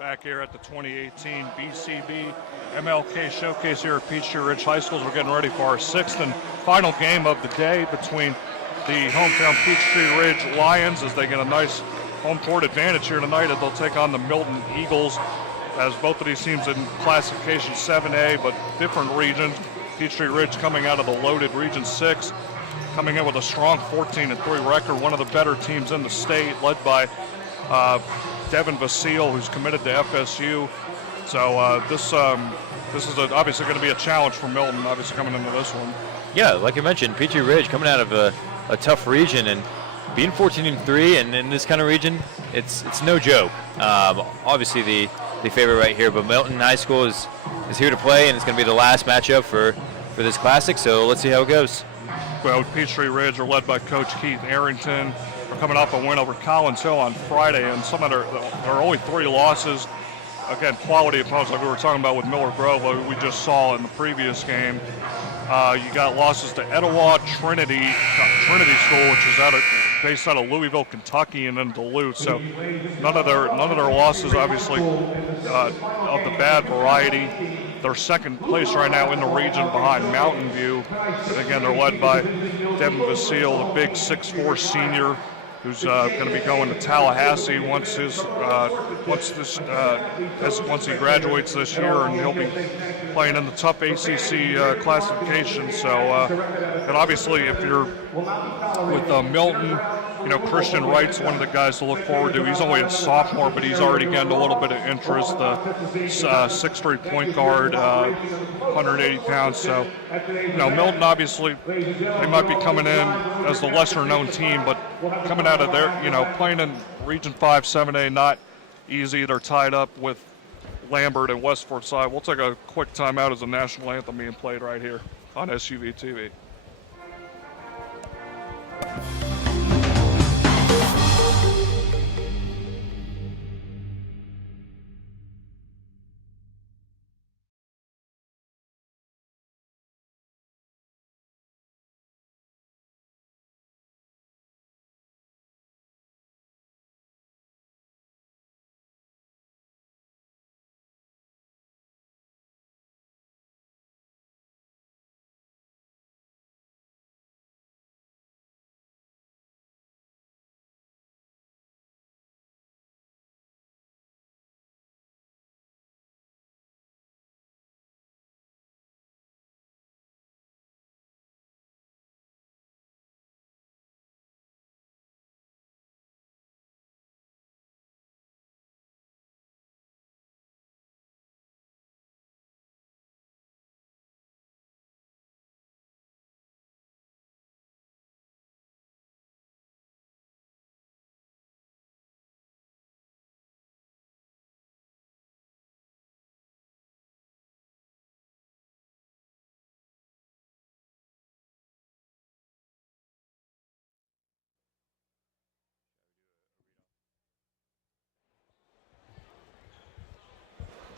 Back here at the 2018 BCB MLK Showcase here at Peachtree Ridge High Schools. We're getting ready for our sixth and final game of the day between the hometown Peachtree Ridge Lions as they get a nice home court advantage here tonight as they'll take on the Milton Eagles, as both of these teams in classification 7A, but different regions. Peachtree Ridge coming out of the loaded Region 6, coming in with a strong 14-3 record, one of the better teams in the state, led by Devin Vasile, who's committed to FSU. So this is obviously going to be a challenge for Milton, obviously coming into this one. Yeah, like you mentioned, Peachtree Ridge coming out of a tough region and being 14-3, and in this kind of region, it's no joke. Obviously the favorite right here, but Milton High School is here to play, and it's going to be the last matchup for this classic. So let's see how it goes. Well, Peachtree Ridge are led by Coach Keith Arrington. We're coming off a win over Collins Hill on Friday, and there are only 3 losses. Again, quality opponents like we were talking about with Miller Grove, like we just saw in the previous game. You got losses to Etowah Trinity School, which is based out of Louisville, Kentucky, and then Duluth. So none of their losses, obviously, of the bad variety. They're second place right now in the region behind Mountain View. And again, they're led by Devin Vasile, the big 6'4" senior, who's going to be going to Tallahassee once he graduates this year, and he'll be playing in the tough ACC classification. So, and obviously, if you're with Milton, Christian Wright's one of the guys to look forward to. He's only a sophomore, but he's already getting a little bit of interest. The 6'3" point guard, 180 pounds. So, Milton, obviously, they might be coming in as the lesser-known team, but coming out of there, playing in Region 5, 7A, not easy. They're tied up with Lambert and Westford side. We'll take a quick timeout as the national anthem being played right here on SUV TV.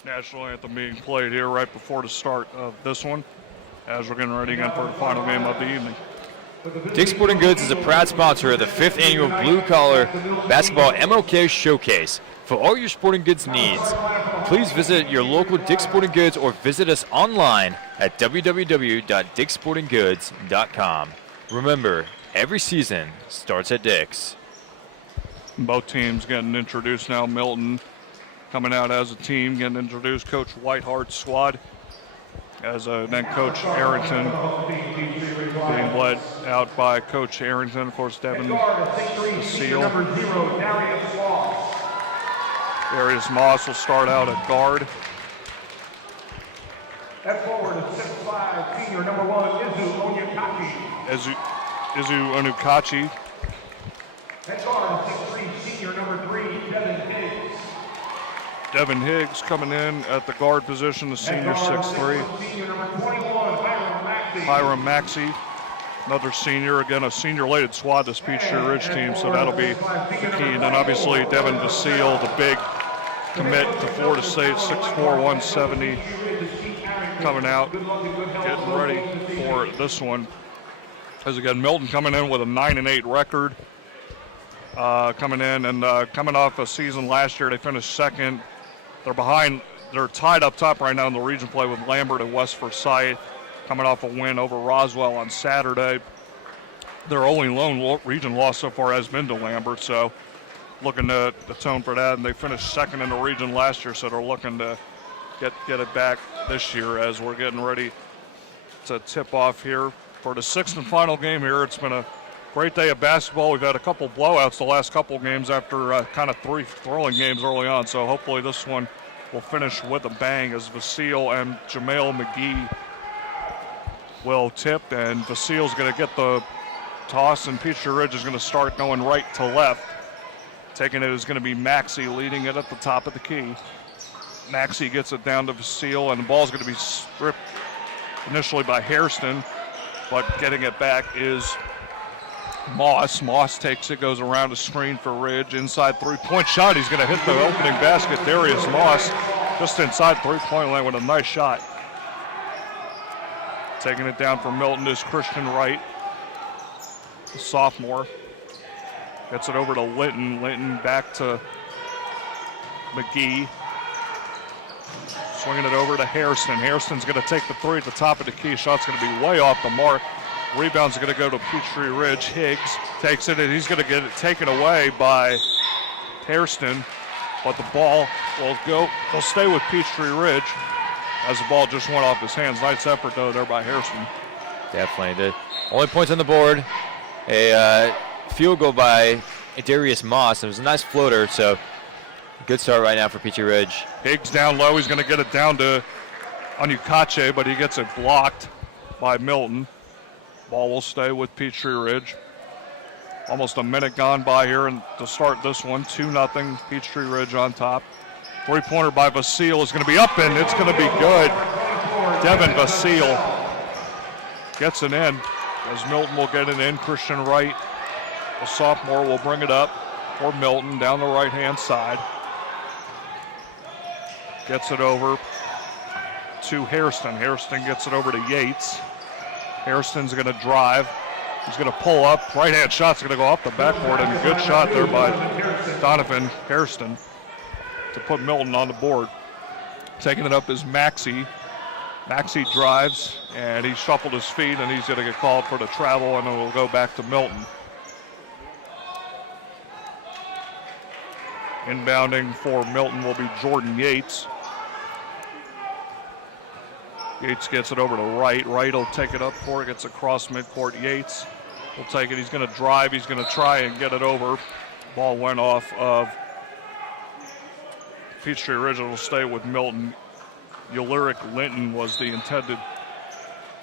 National anthem being played here right before the start of this one, as we're getting ready again for the final game of the evening. Dick's Sporting Goods is a proud sponsor of the 5th annual Blue Collar Basketball MLK Showcase. For all your sporting goods needs, please visit your local Dick's Sporting Goods or visit us online at www.dicksportinggoods.com. Remember, every season starts at Dick's. Both teams getting introduced now. Milton coming out as a team, getting introduced. Coach Whitehart's squad, as then Coach Arrington being led out by Coach Arrington. Of course, Devin Vasile. Darius Moss will start out at guard. At forward is 6'5", senior number 1, Izu Onukachi. At guard is 6'3", senior number 3, Devin Higgs. Devin Higgs coming in at the guard position, the senior 6'3". Senior number 21, Hiram Maxey, another senior. Again, a senior-laden squad, this Peachtree Ridge team, so that'll be the key. And then obviously Devin Vasile, the big commit to Florida State, 6'4", 170, coming out, getting ready for this one. As again, Milton coming in with a 9-8 record. Coming in and coming off a season last year, they finished second They're behind. They're tied up top right now in the region play with Lambert and West Forsyth, coming off a win over Roswell on Saturday. Their only lone region loss so far has been to Lambert, so looking to atone for that. And they finished second in the region last year, so they're looking to get it back this year as we're getting ready to tip off here for the 6th and final game here. It's been a great day of basketball. We've had a couple blowouts the last couple games after kind of 3 thrilling games early on, so hopefully this one will finish with a bang as Vasile and Jamel McGee will tip, and Vasile's going to get the toss, and Peachtree Ridge is going to start going right to left. Taking it is going to be Maxey leading it at the top of the key. Maxey gets it down to Vasile, and the ball is going to be stripped initially by Hairston, but getting it back is Moss. Moss takes it, goes around the screen for Ridge. Inside three-point shot. He's going to hit the opening basket. Darius Moss just inside three-point line with a nice shot. Taking it down for Milton is Christian Wright, the sophomore. Gets it over to Linton. Linton back to McGee. Swinging it over to Hairston. Hairston's going to take the three at the top of the key. Shot's going to be way off the mark. Rebound's going to go to Peachtree Ridge. Higgs takes it, and he's going to get it taken away by Hairston. But the ball will stay with Peachtree Ridge as the ball just went off his hands. Nice effort, though, there by Hairston. Definitely. The only points on the board, a field goal by Darius Moss. It was a nice floater, so good start right now for Peachtree Ridge. Higgs down low. He's going to get it down to Anyukache, but he gets it blocked by Milton. Ball will stay with Peachtree Ridge. Almost a minute gone by here and to start this one. 2-0, Peachtree Ridge on top. Three-pointer by Vasile is going to be up, and it's going to be good. Devin Vasile gets it in as Milton will get it in. Christian Wright, the sophomore, will bring it up for Milton down the right-hand side. Gets it over to Hairston. Hairston gets it over to Yates. Hairston's going to drive. He's going to pull up. Right-hand shot's going to go off the backboard, and a good shot there by Donovan Hairston to put Milton on the board. Taking it up is Maxey. Maxey drives, and he shuffled his feet, and he's going to get called for the travel, and it will go back to Milton. Inbounding for Milton will be Jordan Yates. Yates gets it over to Wright. Wright will take it up for it, gets across midcourt. Yates will take it. He's going to drive. He's going to try and get it over. Ball went off of Peachtree Ridge. Will stay with Milton. Ulrich Linton was the intended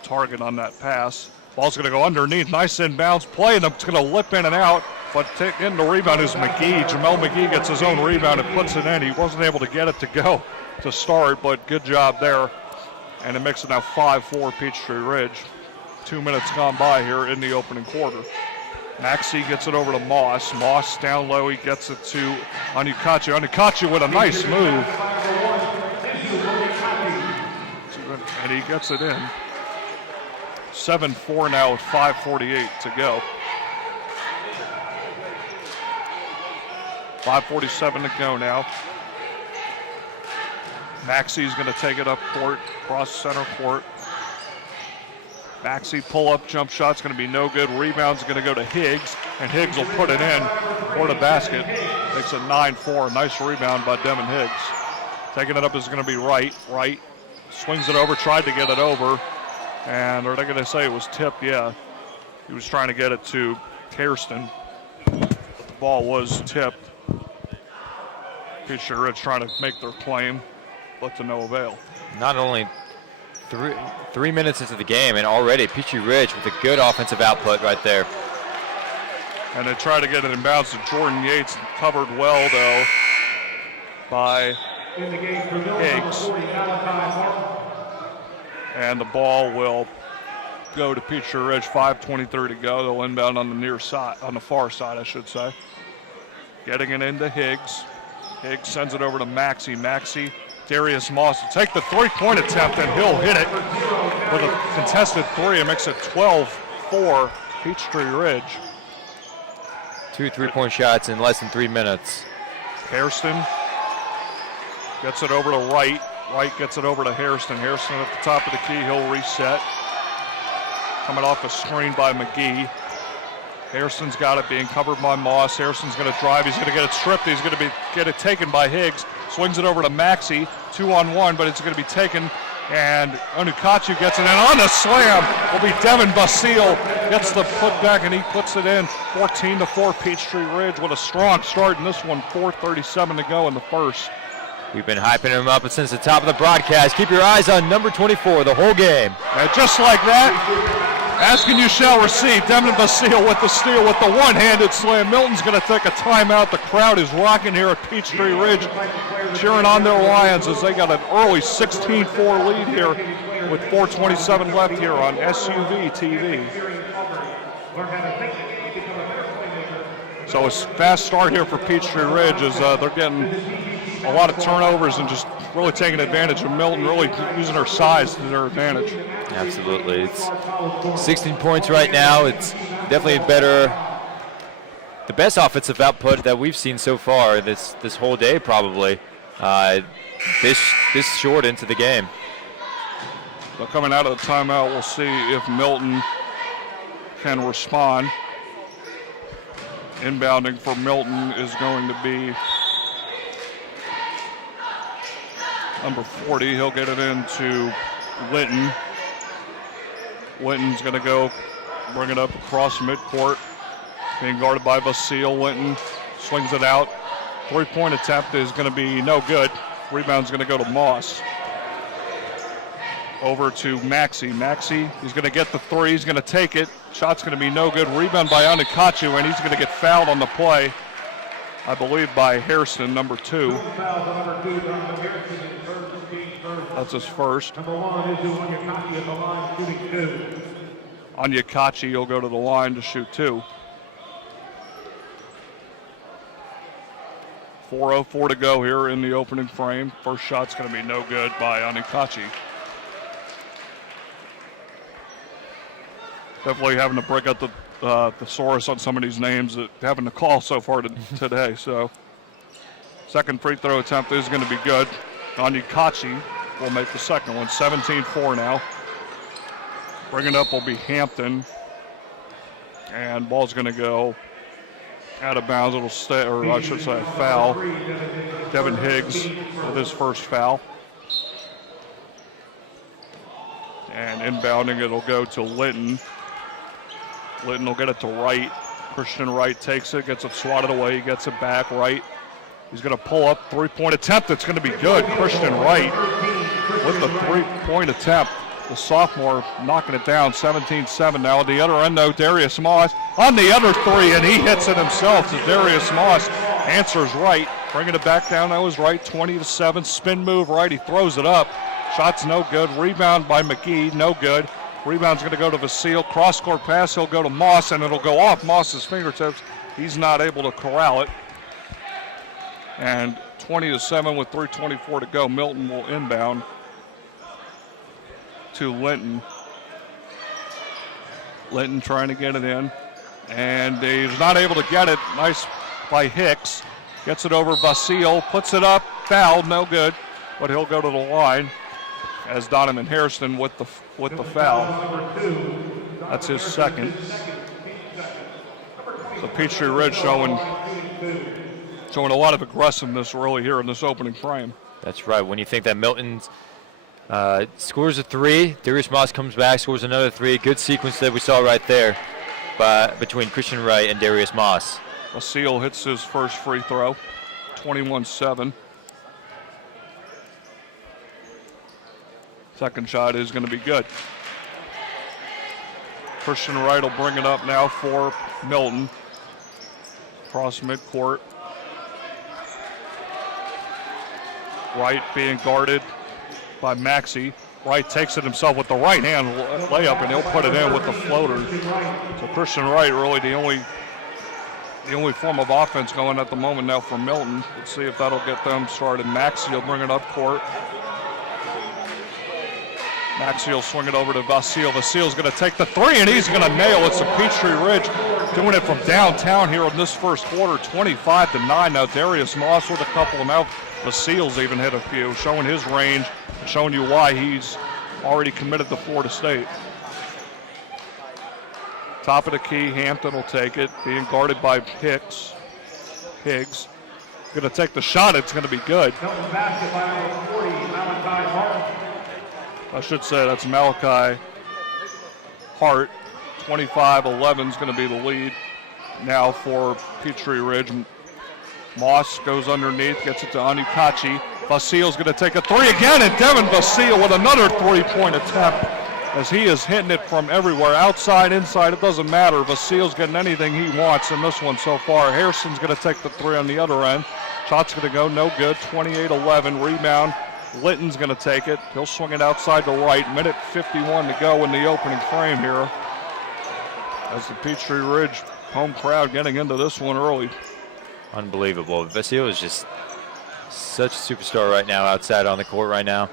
target on that pass. Ball's going to go underneath. Nice inbounds play, and it's going to lip in and out. But in the rebound is McGee. Jamel McGee gets his own rebound and puts it in. He wasn't able to get it to go to start, but good job there. And it makes it now 5-4 Peachtree Ridge. 2 minutes gone by here in the opening quarter. Maxey gets it over to Moss. Moss down low. He gets it to Anyukache. Anyukache with a nice move. And he gets it in. 7-4 now with 5:48 to go. 5:47 to go now. Maxey's going to take it up court, cross center court. Maxey pull-up jump shot's going to be no good. Rebound's going to go to Higgs, and Higgs will put it in for the basket. Makes it 9-4. Nice rebound by Devin Higgs. Taking it up is going to be Wright. Wright swings it over, tried to get it over, and are they going to say it was tipped? Yeah. He was trying to get it to Hairston. The ball was tipped. Peachtree Ridge trying to make their claim, but to no avail. Not only 3 minutes into the game, and already Peachtree Ridge with a good offensive output right there. And they try to get it in bounds to Jordan Yates, covered well though by Higgs. And the ball will go to Peachtree Ridge. 5:23 to go. They'll inbound on the near side, on the far side, I should say. Getting it into Higgs. Higgs sends it over to Maxey. Maxey, Darius Moss will take the three-point attempt, and he'll hit it with a contested three. It makes it 12-4 Peachtree Ridge. 2 3-point shots in less than 3 minutes. Hairston Gets it over to Wright. Wright gets it over to Hairston. Hairston at the top of the key. He'll reset. Coming off a screen by McGee. Hairston's got it being covered by Moss. Hairston's going to drive. He's going to get it stripped. He's going to get it taken by Higgs. Swings it over to Maxey. 2-on-1, but it's going to be taken. And Onukachu gets it in on the slam. Will be Devin Basile. Gets the putback and he puts it in. 14-4 Peachtree Ridge. What a strong start in this one. 4:37 to go in the first. We've been hyping him up since the top of the broadcast. Keep your eyes on number 24 the whole game. And just like that, asking you shall receive. Devin Basile with the steal with the one-handed slam. Milton's going to take a timeout. The crowd is rocking here at Peachtree Ridge, cheering on their Lions as they got an early 16-4 lead here with 4:27 left here on SUV TV. So a fast start here for Peachtree Ridge as they're getting a lot of turnovers and just really taking advantage of Milton, really using their size to their advantage. Absolutely. It's 16 points right now. It's definitely the best offensive output that we've seen so far this whole day probably. This short into the game. So coming out of the timeout, we'll see if Milton can respond. Inbounding for Milton is going to be number 40. He'll get it into Linton. Linton's going to go bring it up across midcourt. Being guarded by Basile. Linton swings it out. Three-point attempt is going to be no good. Rebound's going to go to Moss. Over to Maxey. Maxey, he's going to get the three. He's going to take it. Shot's going to be no good. Rebound by Onukachu, and he's going to get fouled on the play, I believe, by Hairston, number 2. That's his first. Onyekachi will go to the line to shoot 2. 4:04 to go here in the opening frame. First shot's going to be no good by Onyekachi. Definitely having to break out the thesaurus on some of these names that having to call so far today. So, second free throw attempt is going to be good. Onyekachi will make the second one. 17-4 now. Bringing up will be Hampton. And ball's going to go out of bounds. It'll stay, or I should say a foul. Devin Higgs with his first foul. And inbounding, it'll go to Linton. Linton will get it to Wright. Christian Wright takes it, gets it swatted away, he gets it back. Wright, he's going to pull up. Three-point attempt, it's going to be good. Christian Wright with the three-point attempt. The sophomore knocking it down, 17-7 now. At the other end, though, Darius Moss on the other three, and he hits it himself. So Darius Moss answers right. Bringing it back down, that was right, 20-7. Spin move right, he throws it up. Shot's no good. Rebound by McGee, no good. Rebound's going to go to Vasile. Cross-court pass, he'll go to Moss, and it'll go off Moss's fingertips. He's not able to corral it. And 20-7 with 3:24 to go. Milton will inbound to Linton. Linton trying to get it in, and he's not able to get it. Nice by Hicks. Gets it over Vasile, puts it up, fouled, no good, but he'll go to the line as Donovan Hairston with the foul. That's his second. So Peachtree Ridge showing a lot of aggressiveness really here in this opening frame. That's right. When you think that Milton scores a three, Darius Moss comes back, scores another three. Good sequence that we saw right there between Christian Wright and Darius Moss. Vasile hits his first free throw, 21-7. Second shot is going to be good. Christian Wright will bring it up now for Milton. Across midcourt. Wright being guarded by Maxey. Wright takes it himself with the right hand layup, and he'll put it in with the floater. So Christian Wright really the only form of offense going at the moment now for Milton. Let's see if that'll get them started. Maxey will bring it up court. Maxey will swing it over to Vasile. Vasile's going to take the three, and he's going to nail it. So Peachtree Ridge doing it from downtown here in this first quarter, 25-9. Now Darius Moss with a couple, and now Vasile's even hit a few, showing his range, showing you why he's already committed to Florida State. Top of the key, Hampton will take it, being guarded by Higgs. Going to take the shot, it's going to be good. Milton basket by number 40, Malachi Martin. I should say that's Malachi Hart. 25-11 is going to be the lead now for Peachtree Ridge. Moss goes underneath, gets it to Anikachi. Vasile's going to take a three again, and Devin Vasile with another three-point attempt as he is hitting it from everywhere. Outside, inside, it doesn't matter. Vasile's getting anything he wants in this one so far. Harrison's going to take the three on the other end. Shot's going to go no good, 28-11. Rebound, Litton's going to take it. He'll swing it outside to right. Minute 51 to go in the opening frame here, as the Peachtree Ridge home crowd getting into this one early. Unbelievable. Vasile is just such a superstar right now outside on the court right now.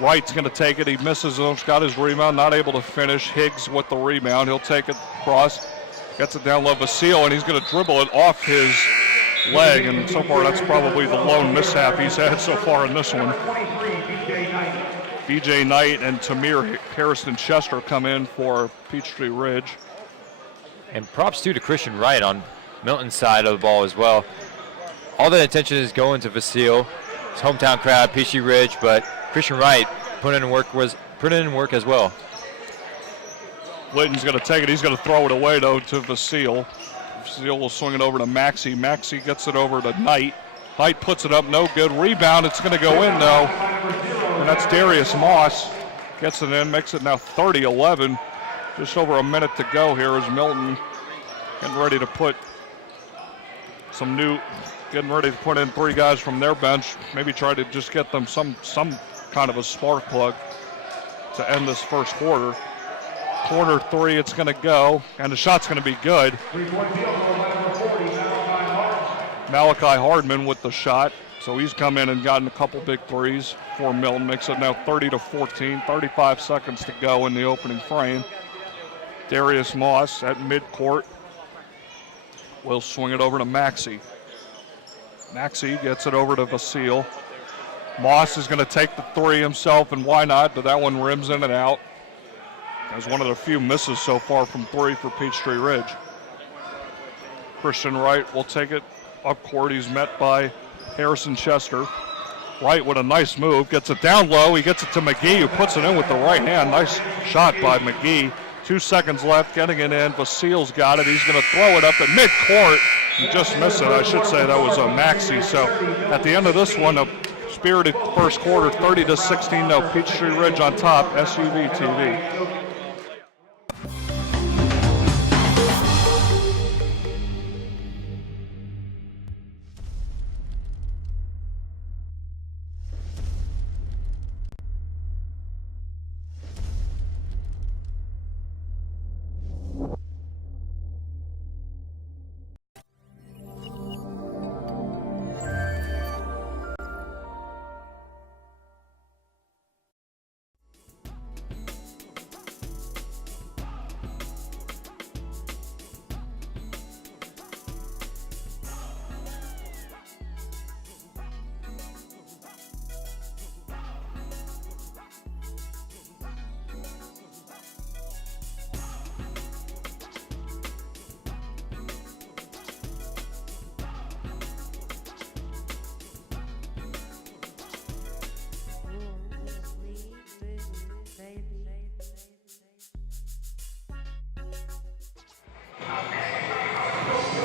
Wright's going to take it. He misses him. Got his rebound. Not able to finish. Higgs with the rebound. He'll take it across. Gets it down low. Vasile, and he's going to dribble it off his leg. And so far, that's probably the lone mishap he's had so far in this one. BJ Knight and Tamir Harrison Chester come in for Peachtree Ridge. And props too to Christian Wright on Milton's side of the ball as well. All that attention is going to Vasile, his hometown crowd, Peachtree Ridge, but Christian Wright put in work as well. Litton's going to take it. He's going to throw it away, though, to Vasile. Vasile will swing it over to Maxey. Maxey gets it over to Knight. Knight puts it up, no good. Rebound, it's going to go in, though. And that's Darius Moss. Gets it in, makes it now 30-11. Just over a minute to go here as Milton getting ready to put in three guys from their bench. Maybe try to just get them some kind of a spark plug to end this first quarter. Corner three, it's going to go, and the shot's going to be good. Malachi Hardman with the shot. So he's come in and gotten a couple big threes for Milton. Makes it now 30-14, 35 seconds to go in the opening frame. Darius Moss at midcourt will swing it over to Maxey. Maxey gets it over to Vasile. Moss is going to take the three himself, and why not? But that one rims in and out. That's one of the few misses so far from three for Peachtree Ridge. Christian Wright will take it up court. He's met by Harrison Chester. Wright with a nice move, gets it down low. He gets it to McGee, who puts it in with the right hand. Nice shot by McGee. 2 seconds left, getting it in. Vasile's got it. He's going to throw it up at midcourt. He just missed it. I should say that was a Maxey. So at the end of this one, a spirited first quarter, 30-16. No, Peachtree Ridge on top. SUV TV.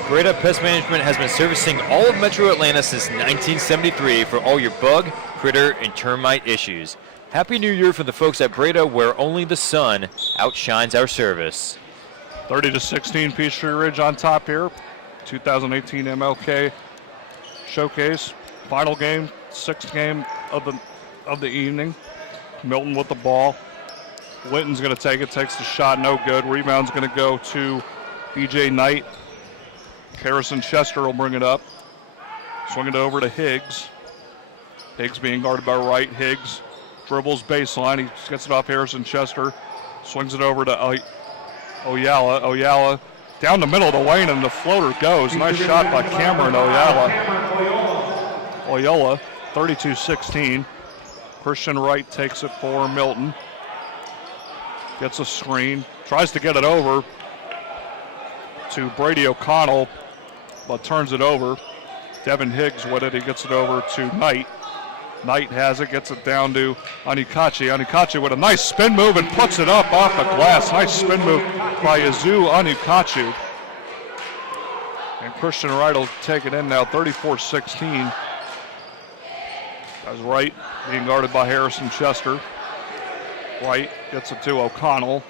Breda Pest Management has been servicing all of Metro Atlanta since 1973 for all your bug, critter, and termite issues. Happy New Year from the folks at Breda, where only the sun outshines our service. 30-16, Peachtree Ridge on top here. 2018 MLK Showcase. Final game, sixth game of the evening. Milton with the ball. Linton's going to take it, takes the shot, no good. Rebound's going to go to BJ Knight. Harrison Chester will bring it up. Swing it over to Higgs. Higgs being guarded by Wright. Higgs Dribbles baseline. He gets it off Harrison Chester. Swings it over to Oyala. Oyala down the middle of the lane, and the floater goes. Nice shot by Cameron Oyala. Oyala, 32-16. Christian Wright takes it for Milton. Gets a screen. Tries to get it over to Brady O'Connell, but turns it over. Devin Higgs with it. He gets it over to Knight. Knight has it, gets it down to Anikachi. Anikachi with a nice spin move and puts it up off the glass. Nice spin move by Azu Anikachi. And Christian Wright will take it in now, 34-16. As Wright being guarded by Harrison Chester. Wright gets it to O'Connell.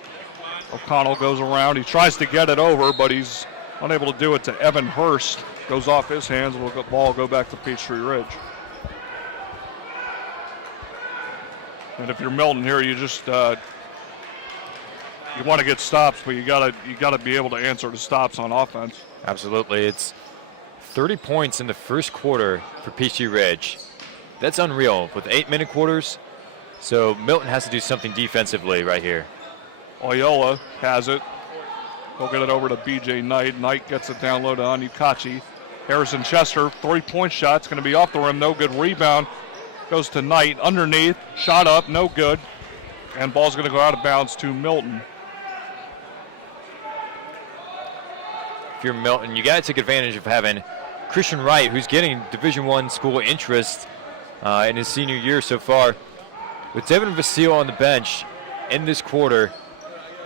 O'Connell goes around. He tries to get it over, but he's unable to do it to Evan Hurst. Goes off his hands. The ball go back to Peachtree Ridge. And if you're Milton here, you just you want to get stops, but you gotta be able to answer the stops on offense. Absolutely. It's 30 points in the first quarter for Peachtree Ridge. That's unreal with 8-minute quarters. So Milton has to do something defensively right here. Oyola has it. He'll get it over to BJ Knight. Knight gets it down low to Anikachi. Harrison Chester, 3-point shot. It's going to be off the rim. No good. Rebound goes to Knight. Underneath. Shot up. No good. And ball's going to go out of bounds to Milton. If you're Milton, you got to take advantage of having Christian Wright, who's getting Division I school interest in his senior year so far. With Devin Vasile on the bench in this quarter,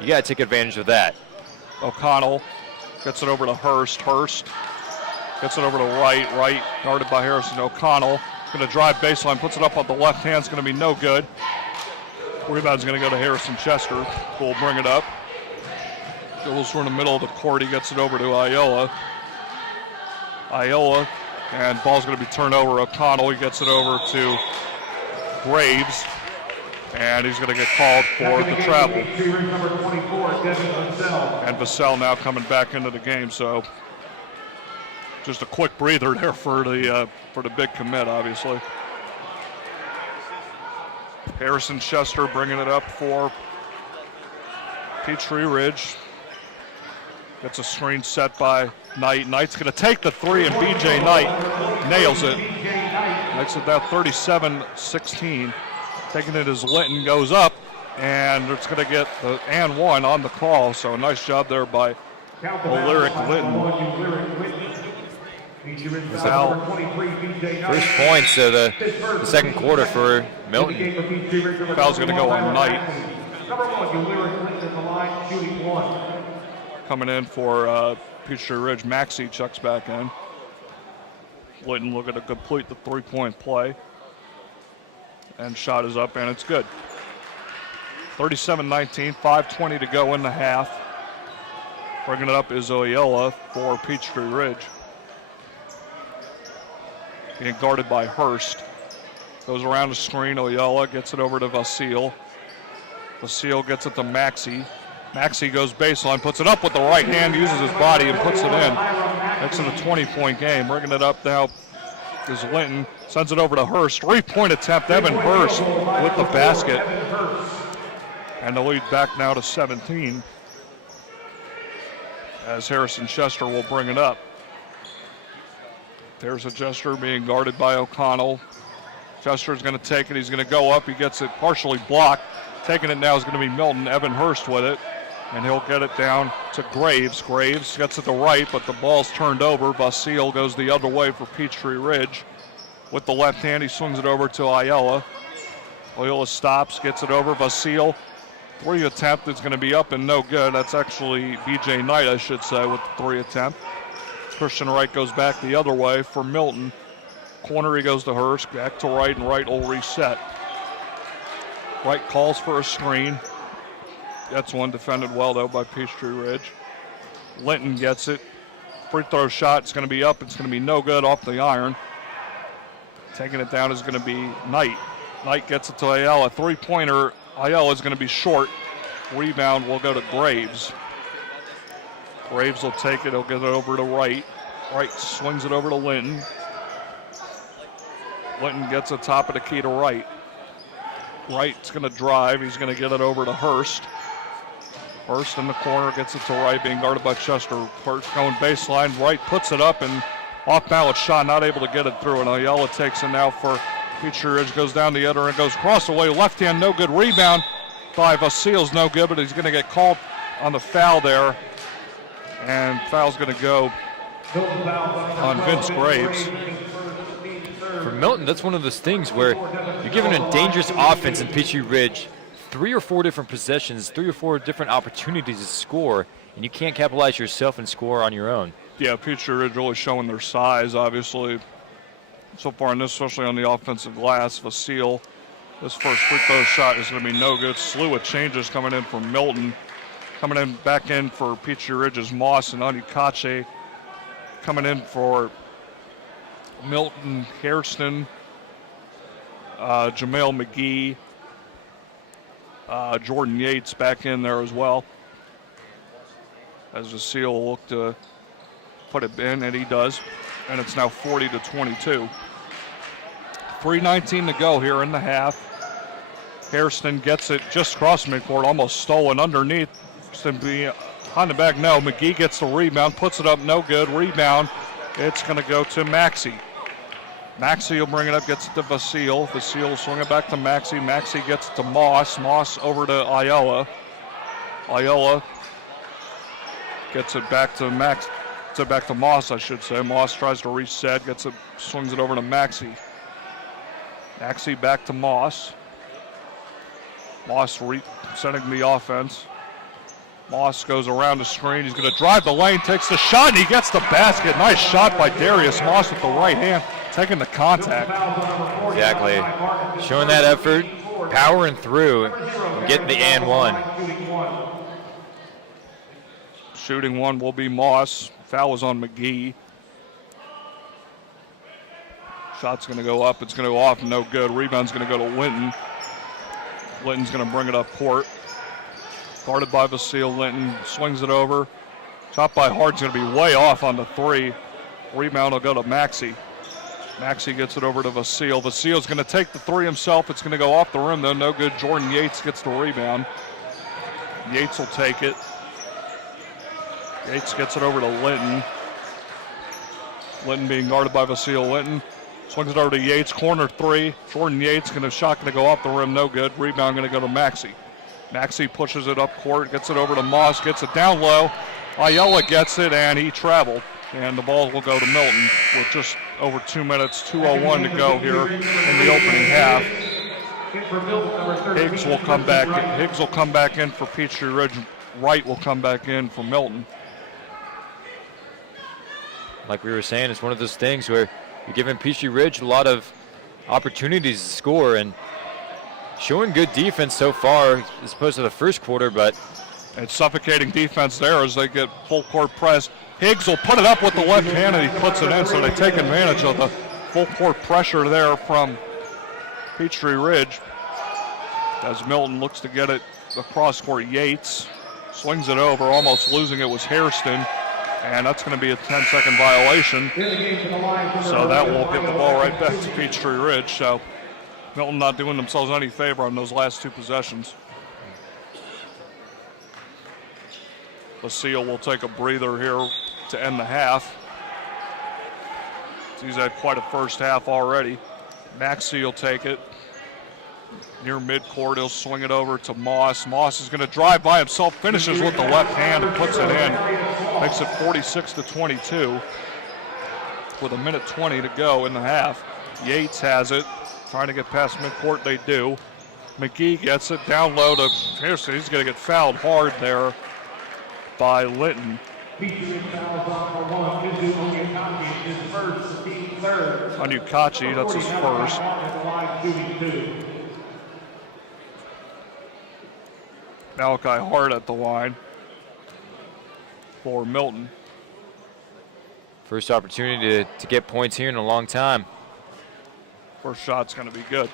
you got to take advantage of that. O'Connell gets it over to Hurst. Hurst gets it over to Wright. Wright guarded by Harrison O'Connell. Going to drive baseline, puts it up on the left hand. It's going to be no good. Rebound's going to go to Harrison Chester, who will bring it up. Goes through in the middle of the court. He gets it over to Iola. Iola, and ball's going to be turned over. O'Connell, he gets it over to Graves, and he's going to get called for the travel. And Vassell now coming back into the game, so just a quick breather there for the big commit, obviously. Harrison Chester bringing it up for Peachtree Ridge. Gets a screen set by Knight. Knight's going to take the three, and B.J. Knight nails it. Makes it now 37-16. Taking it as Linton goes up, and it's going to get the and one on the call. So a nice job there by O'Lyric Linton. First points of the second quarter for Milton. Foul's going to go on Knight. Coming in for Peachtree Ridge, Maxey checks back in. Linton looking to complete the three-point play. And shot is up, and it's good. 37-19, 5:20 to go in the half. Bringing it up is Oyella for Peachtree Ridge. Being guarded by Hurst. Goes around the screen. Oyella gets it over to Vasile. Vasile gets it to Maxey. Maxey goes baseline, puts it up with the right hand, uses his body, and puts it in. Makes it a 20-point game. Bringing it up now is Linton. Sends it over to Hurst. 3-point attempt. Evan Hurst with the basket. And the lead back now to 17. As Harrison Chester will bring it up. There's a Chester being guarded by O'Connell. Chester's going to take it. He's going to go up. He gets it partially blocked. Taking it now is going to be Milton. Evan Hurst with it. And he'll get it down to Graves. Graves gets it to right, but the ball's turned over. Vasile goes the other way for Peachtree Ridge. With the left hand, he swings it over to Ayala. Ayala stops, gets it over. Vasile, three attempt is going to be up and no good. That's actually B.J. Knight, I should say, with the three attempt. Christian Wright goes back the other way for Milton. Corner, he goes to Hurst, back to Wright, and Wright will reset. Wright calls for a screen. That's one defended well, though, by Peachtree Ridge. Linton gets it. Free throw shot, it's going to be up. It's going to be no good off the iron. Taking it down is going to be Knight. Knight gets it to Ayala. Three-pointer, Ayala is going to be short. Rebound will go to Graves. Graves will take it. He'll get it over to Wright. Wright swings it over to Linton. Linton gets the top of the key to Wright. Wright's going to drive. He's going to get it over to Hurst. Hurst in the corner, gets it to Wright, being guarded by Chester. Hurst going baseline. Wright puts it up and off balance shot, not able to get it through. And Ayala takes it now for Peachtree Ridge, goes down the other and goes across the way. Left hand, no good. Rebound by Vasile's no good, but he's going to get called on the foul there. And foul's going to go on Vince Graves. For Milton, that's one of those things where you're given a dangerous offense in Peachtree Ridge, 3 or 4 different possessions, 3 or 4 different opportunities to score, and you can't capitalize yourself and score on your own. Yeah, Peachtree Ridge really showing their size, obviously, so far in this, especially on the offensive glass. Vasile, this first free throw shot is going to be no good. Slew of changes coming in from Milton. Coming in back in for Peachtree Ridge is Moss and Anyukache. Coming in for Milton, Hairston, Jamel McGee, Jordan Yates back in there as well. As Vasile will look to put it in, and he does. And it's now 40-22. 3:19 to go here in the half. Hairston gets it just across midcourt, almost stolen underneath. On the back, no. McGee gets the rebound, puts it up, no good. Rebound, it's going to go to Maxey. Maxey will bring it up, gets it to Vasile. Vasile will swing it back to Maxey. Maxey gets it to Moss. Moss over to Ayala. Ayala gets it back to back to Moss, I should say. Moss tries to reset, swings it over to Maxey. Maxey back to Moss. Moss resetting the offense. Moss goes around the screen. He's going to drive the lane, takes the shot, and he gets the basket. Nice shot by Darius Moss with the right hand, taking the contact. Exactly. Showing that effort, powering through, and getting the and one. Shooting one will be Moss. Foul was on McGee. Shot's going to go up. It's going to go off. No good. Rebound's going to go to Linton. Linton's going to bring it up court. Guarded by Vasile. Linton swings it over. Shot by Hart's going to be way off on the 3. Rebound will go to Maxey. Maxey gets it over to Vasile. Vasile's going to take the 3 himself. It's going to go off the rim, though. No good. Jordan Yates gets the rebound. Yates will take it. Yates gets it over to Linton. Linton being guarded by Vasile. Linton swings it over to Yates. Corner 3. Jordan Yates going to go off the rim. No good. Rebound going to go to Maxey. Maxey pushes it up court, gets it over to Moss, gets it down low. Ayala gets it, and he traveled. And the ball will go to Milton with just over 2 minutes, 2:01 to go here in the opening half. Higgs will come back. Higgs will come back in for Peachtree Ridge. Wright will come back in for Milton. Like we were saying, it's one of those things where you're giving Peachtree Ridge a lot of opportunities to score, and showing good defense so far as opposed to the first quarter, but it's suffocating defense there as they get full court press. Higgs will put it up with the left hand, and he puts it in, so they take advantage of the full court pressure there from Peachtree Ridge. As Milton looks to get it across court, Yates swings it over, almost losing it was Hairston, and that's going to be a 10-second violation. So that will get the ball right back to Peachtree Ridge. So Milton not doing themselves any favor on those last 2 possessions. Vasile will take a breather here to end the half. He's had quite a first half already. Maxey will take it. Near midcourt, he'll swing it over to Moss. Moss is going to drive by himself, finishes with the left hand and puts it in. Makes it 46-22 with 1:20 to go in the half. Yates has it. Trying to get past midcourt, they do. McGee gets it down low to Hairston. He's going to get fouled hard there by Linton. Anyukache, that's his first. MLK Hart at the line for Milton. first opportunity to get points here in a long time. First shot's going to be good.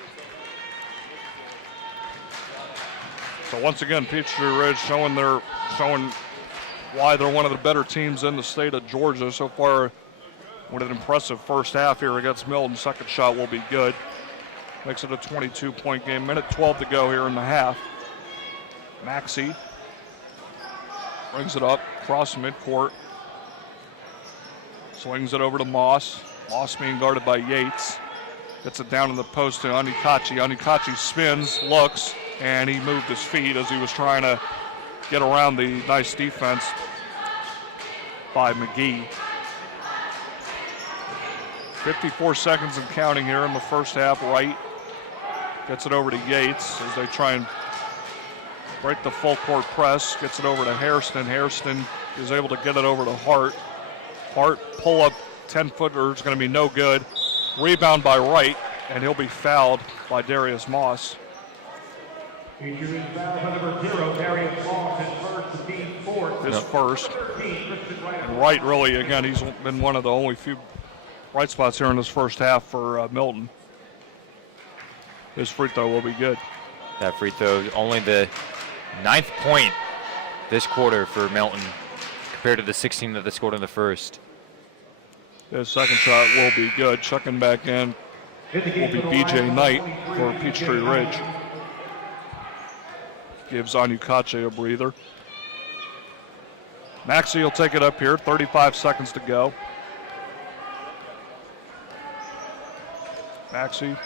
So once again, Peachtree Ridge showing why they're one of the better teams in the state of Georgia so far. With an impressive first half here against Milton. Second shot will be good. Makes it a 22-point game. Minute 12 to go here in the half. Maxey brings it up across midcourt. Swings it over to Moss. Moss being guarded by Yates. Gets it down in the post to Onikachi. Onikachi spins, looks, and he moved his feet as he was trying to get around the nice defense by McGee. 54 seconds and counting here in the first half. Wright gets it over to Yates as they try and break the full court press. Gets it over to Hairston. Hairston is able to get it over to Hart. Hart pull up 10-footer is going to be no good. Rebound by Wright, and he'll be fouled by Darius Moss. Featuring foul number 0, Darius Moss, his first, the team's fourth. His first. And Wright really, again, he's been one of the only few bright spots here in this first half for Milton. His free throw will be good. That free throw, only the 9th point this quarter for Milton compared to the 16 that they scored in the first. His second shot will be good. Checking back in will be BJ Knight for Peachtree Ridge. Gives Onikachi a breather. Maxey will take it up here. 35 seconds to go. Maxey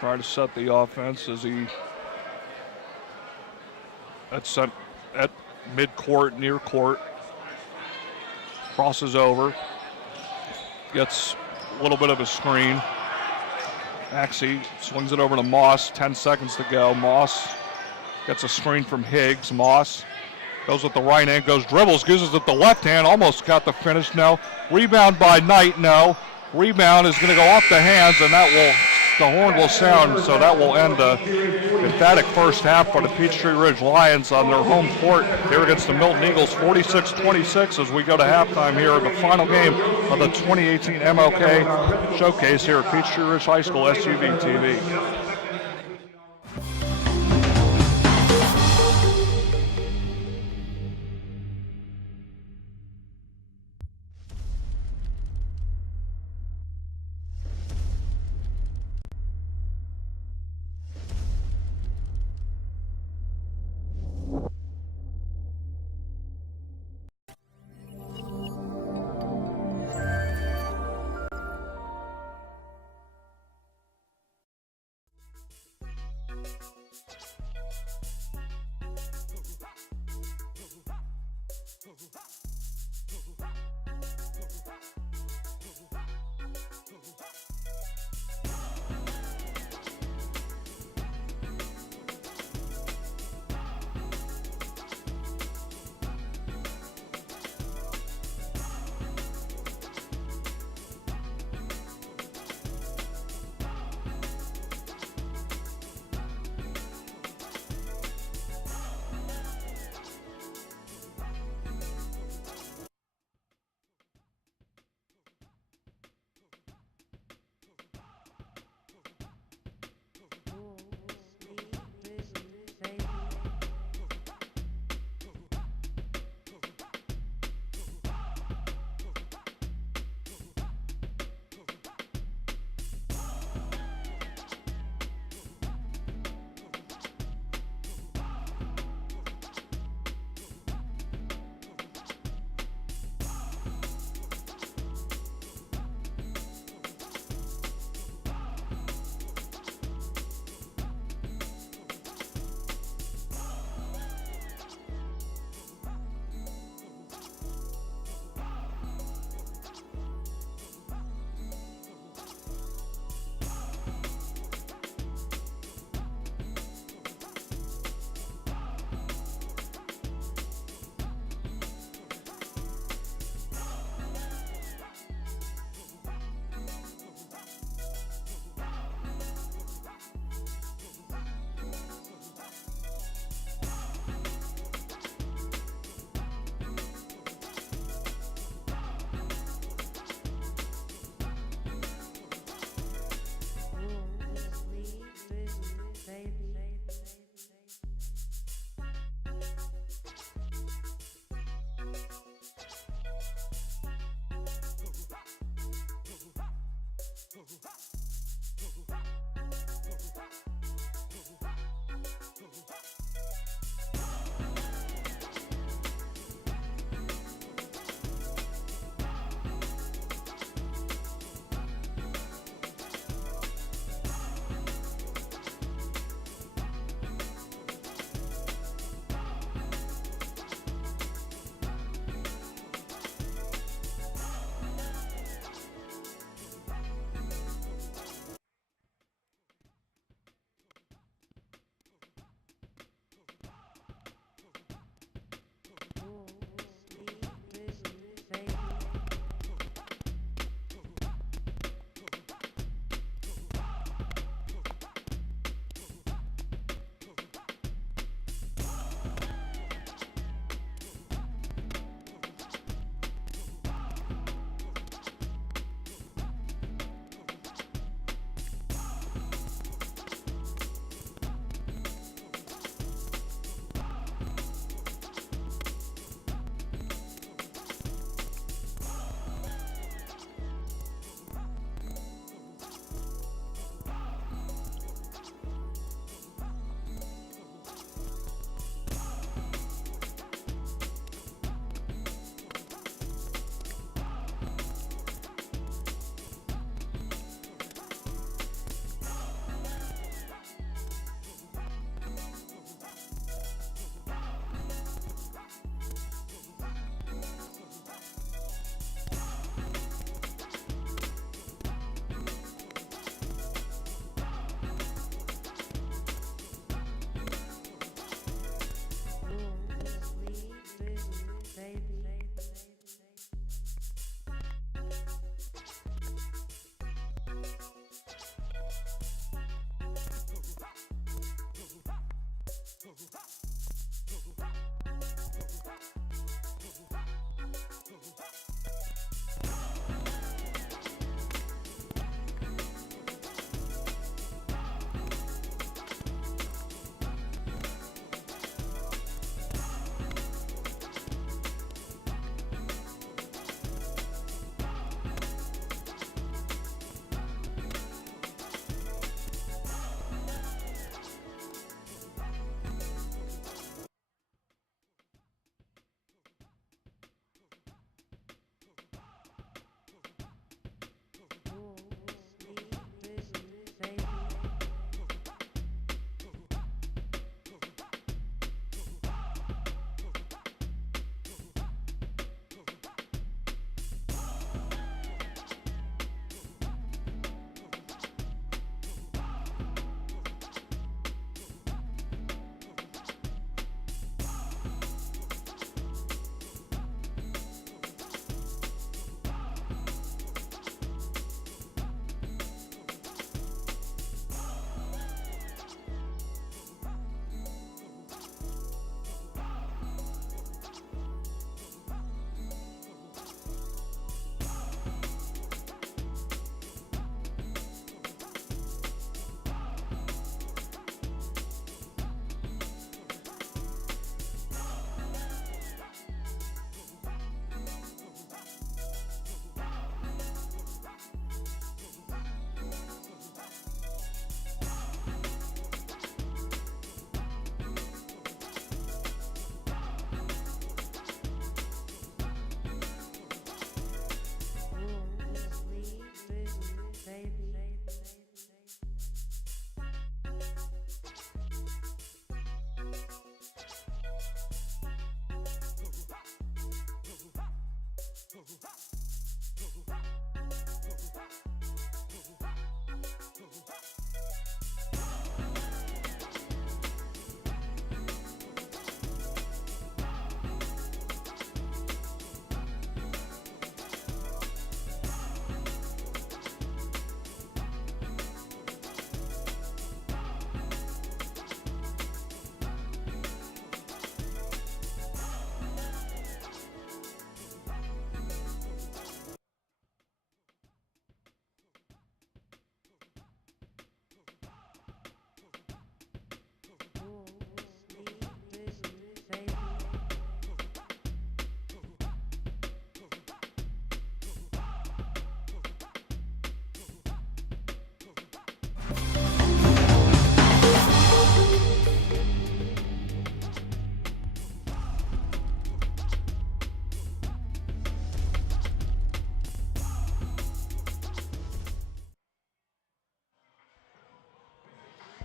trying to set the offense as he at midcourt, near court. Crosses over. Gets a little bit of a screen. Maxey swings it over to Moss. 10 seconds to go. Moss gets a screen from Higgs. Moss goes with the right hand, goes dribbles, uses it the left hand, almost got the finish. No. Rebound by Knight. No. Rebound is going to go off the hands, and the horn will sound, so that will end the emphatic first half for the Peachtree Ridge Lions on their home court here against the Milton Eagles, 46-26 as we go to halftime here in the final game of the 2018 MLK Showcase here at Peachtree Ridge High School, SUV TV.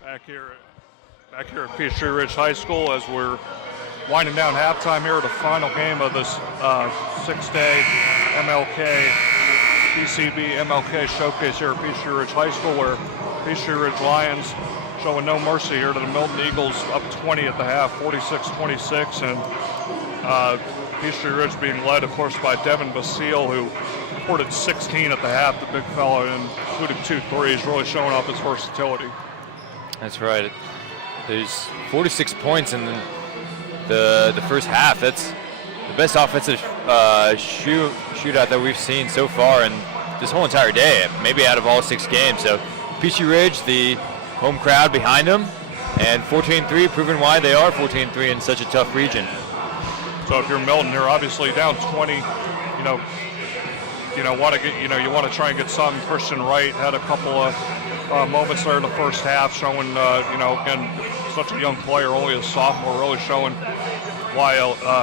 Back here at Peachtree Ridge High School as we're winding down halftime here at the final game of this six-day MLK BCB MLK showcase here at Peachtree Ridge High School, where Peachtree Ridge Lions showing no mercy here to the Milton Eagles, up 20 at the half, 46-26, and Peachtree Ridge being led, of course, by Devin Basile, who reported 16 at the half, the big fellow, and included 2 threes, really showing off his versatility. That's right. There's 46 points in the first half. That's the best offensive shootout that we've seen so far in this whole entire day, maybe out of all 6 games. So Peachtree Ridge, the home crowd behind them, and 14-3, proving why they are 14-3 in such a tough region. So if you're Milton, you're obviously down 20. You want to try and get something. Christian Wright had a couple of moments there in the first half, showing again, such a young player, only a sophomore, really showing why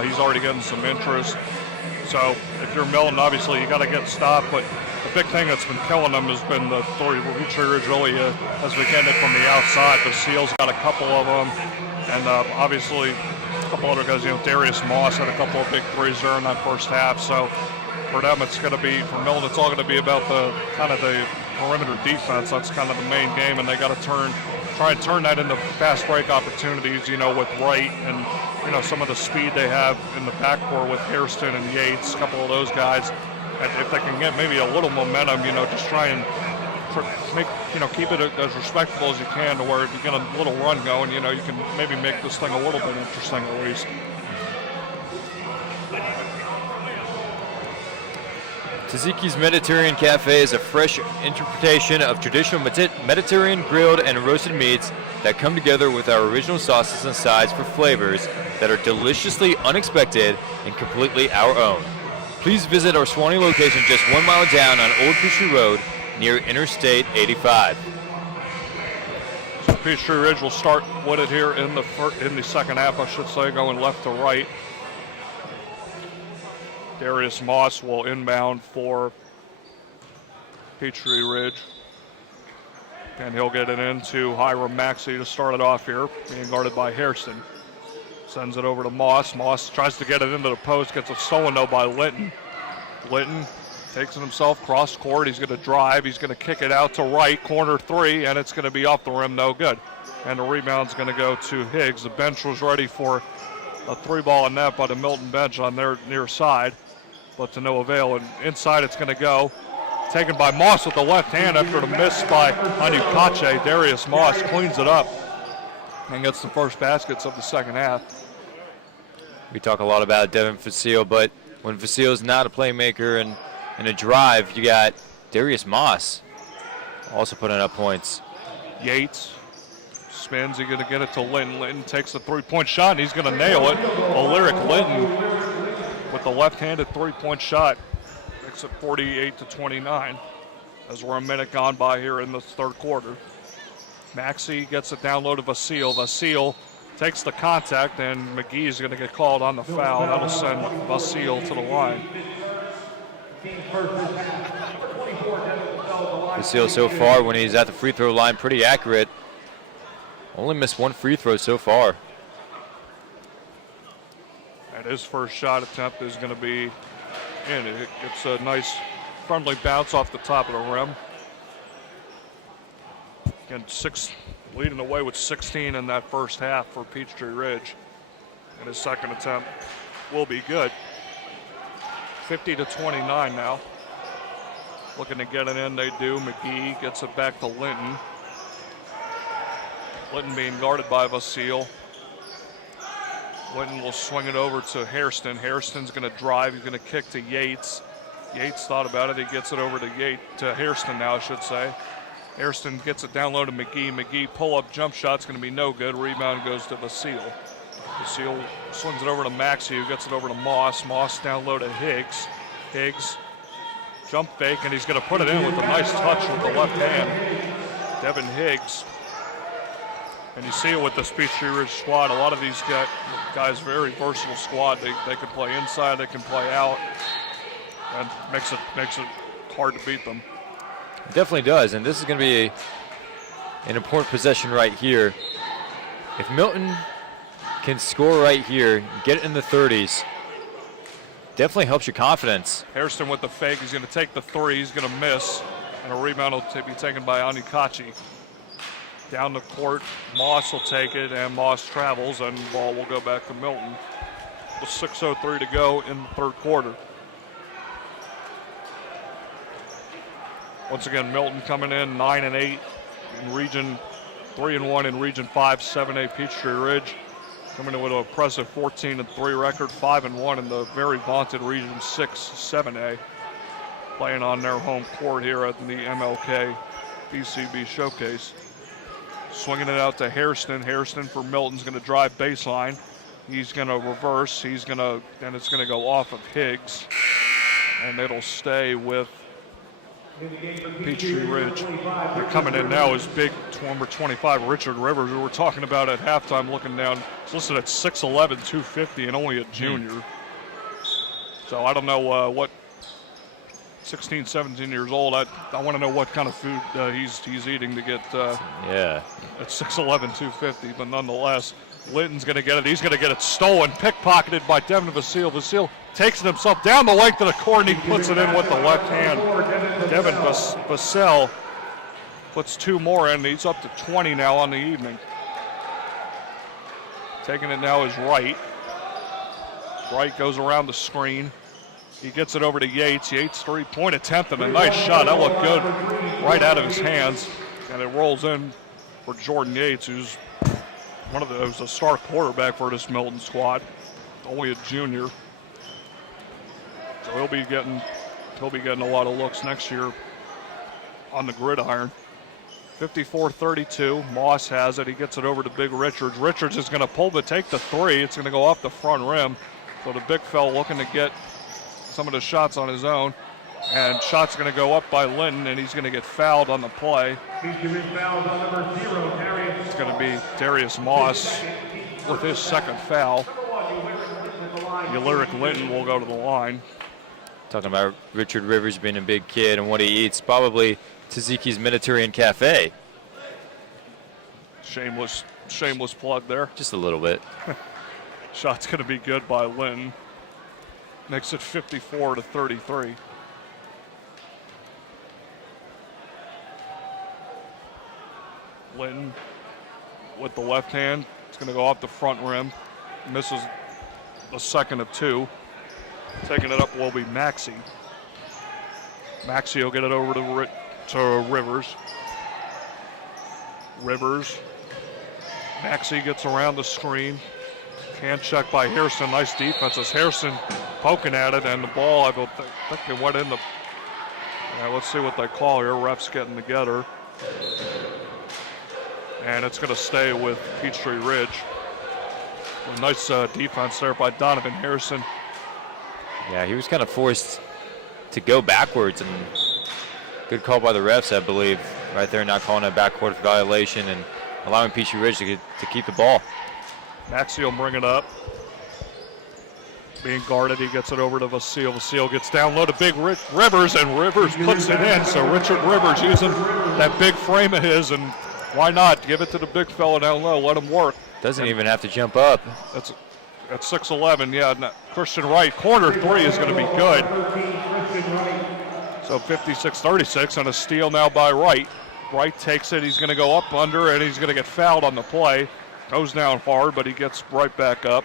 he's already getting some interest. So if you're Milton, obviously you got to get stopped, but the big thing that's been killing them has been the three. Peachtree Ridge really has been getting it from the outside. Basile's got a couple of them, and obviously a couple other guys. Darius Moss had a couple of big threes there in that first half. So for them, it's going to be, for Milton, it's all going to be about the kind of the perimeter defense. That's kind of the main game, and they got to try and turn that into fast break opportunities, with Wright and, some of the speed they have in the backcourt with Hairston and Yates, a couple of those guys. And if they can get maybe a little momentum, just try and make, keep it as respectable as you can, to where if you get a little run going, you can maybe make this thing a little bit interesting at least. Taziki's Mediterranean Cafe is a fresh interpretation of traditional Mediterranean grilled and roasted meats that come together with our original sauces and sides for flavors that are deliciously unexpected and completely our own. Please visit our Suwanee location just 1 mile down on Old Peachtree Road near Interstate 85. So Peachtree Ridge will start with it here in the second half, I should say, going left to right. Darius Moss will inbound for Peachtree Ridge. And he'll get it into Hiram Maxey to start it off here, being guarded by Hairston. Sends it over to Moss. Moss tries to get it into the post, gets it stolen though by Linton. Linton takes it himself, cross court. He's going to drive. He's going to kick it out to right, corner 3, and it's going to be off the rim, no good. And the rebound's going to go to Higgs. The bench was ready for a 3-ball and net by the Milton bench on their near side, but to no avail. And inside it's going to go. Taken by Moss with the left hand after the miss by Anukache. Darius Moss cleans it up and gets the first baskets of the second half. We talk a lot about Devin Basile, but when Basile's not a playmaker and in a drive, you got Darius Moss also putting up points. Yates spins. He's going to get it to Linton. Linton takes the 3-point shot, and he's going to nail it. Lyric Linton with the left-handed 3-point shot. Makes it 48-29 as we're a minute gone by here in the third quarter. Maxey gets it down low to Basile. Basile takes the contact, and McGee is going to get called on the foul. That'll send Basile to the line. Basile so far, when he's at the free throw line, pretty accurate. Only missed 1 free throw so far. And his first shot attempt is going to be in. It's a nice friendly bounce off the top of the rim. Again, leading away with 16 in that first half for Peachtree Ridge. And his second attempt will be good. 50-29 now. Looking to get it in, they do. McGee gets it back to Linton. Linton being guarded by Basile. Linton will swing it over to Hairston. Hairston's going to drive. He's going to kick to Yates. Yates thought about it. He gets it over to Hairston now, I should say. Hairston gets it down low to McGee. McGee pull-up jump shot's going to be no good. Rebound goes to Basile. Basile swings it over to Maxey, who gets it over to Moss. Moss down low to Higgs. Higgs, jump fake, and he's going to put it in with a nice touch with the left hand. Devin Higgs. And you see it with this Peachtree Ridge squad. A lot of these guys, very versatile squad. They can play inside, they can play out, and makes it hard to beat them. It definitely does, and this is going to be an important possession right here. If Milton can score right here, get it in the 30s, definitely helps your confidence. Hairston with the fake. He's going to take the three. He's going to miss. And a rebound will be taken by Anikachi. Down the court, Moss will take it, and Moss travels, and the ball will go back to Milton. With 6:03 to go in the third quarter. Once again, Milton coming in 9-8 in Region 3-1 in Region 5, 7A Peachtree Ridge. Coming in with an impressive 14-3 record, 5-1 in the very vaunted Region 6, 7A. Playing on their home court here at the MLK BCB Showcase. Swinging it out to Hairston. Hairston for Milton's going to drive baseline. He's going to reverse. And it's going to go off of Higgs. And it'll stay with Peachtree Ridge. They're coming in now is big number 25, Richard Rivers, who we're talking about at halftime, looking down. He's listed at 6'11", 250, and only a junior. So I don't know what 16, 17 years old. I want to know what kind of food he's eating to get at 6'11", 250. But nonetheless, Linton's going to get it. He's going to get it stolen, pickpocketed by Devin Vasile. Vasile takes it himself down the length of the court, and he puts it in with the left hand. Devin Vasile puts two more in. He's up to 20 now on the evening. Taking it now is Wright. Wright goes around the screen. He gets it over to Yates. Yates' three-point attempt and a nice shot. That looked good right out of his hands. And it rolls in for Jordan Yates, who's who's a star quarterback for this Milton squad. Only a junior. So he'll be getting a lot of looks next year on the gridiron. 54-32. Moss has it. He gets it over to Big Richards. Richards is going to pull to take the three. It's going to go off the front rim. So the big fella looking to get some of the shots on his own. And shot's going to go up by Linton, and he's going to get fouled on the play. It's going to be Darius Moss with his second foul. Lyric Linton will go to the line. Talking about Richard Rivers being a big kid and what he eats, probably Taziki's Mediterranean Cafe. Shameless plug there. Just a little bit. Shot's going to be good by Linton. Makes it 54-33. Linton with the left hand. It's going to go off the front rim. Misses the second of two. Taking it up will be Maxey. Maxey will get it over to Rivers. Maxey gets around the screen. Hand check by Hairston. Nice defense as Hairston poking at it, and the ball, I think it went in the. Let's see what they call here. Refs getting together. And it's going to stay with Peachtree Ridge. A nice defense there by Donovan Harrison. Yeah, he was kind of forced to go backwards, and good call by the refs, I believe, right there, not calling a backcourt violation and allowing Peachtree Ridge to keep the ball. Maxey will bring it up. Being guarded, he gets it over to Vasile. Vasile gets down low to Big Rivers, and Rivers puts it in. So Richard Rivers using that big frame of his, and why not? Give it to the big fella down low. Let him work. Doesn't even have to jump up. That's at 6'11". Yeah, Christian Wright, corner three is going to be good. So 56-36 on a steal now by Wright. Wright takes it. He's going to go up under, and he's going to get fouled on the play. Goes down hard, but he gets right back up.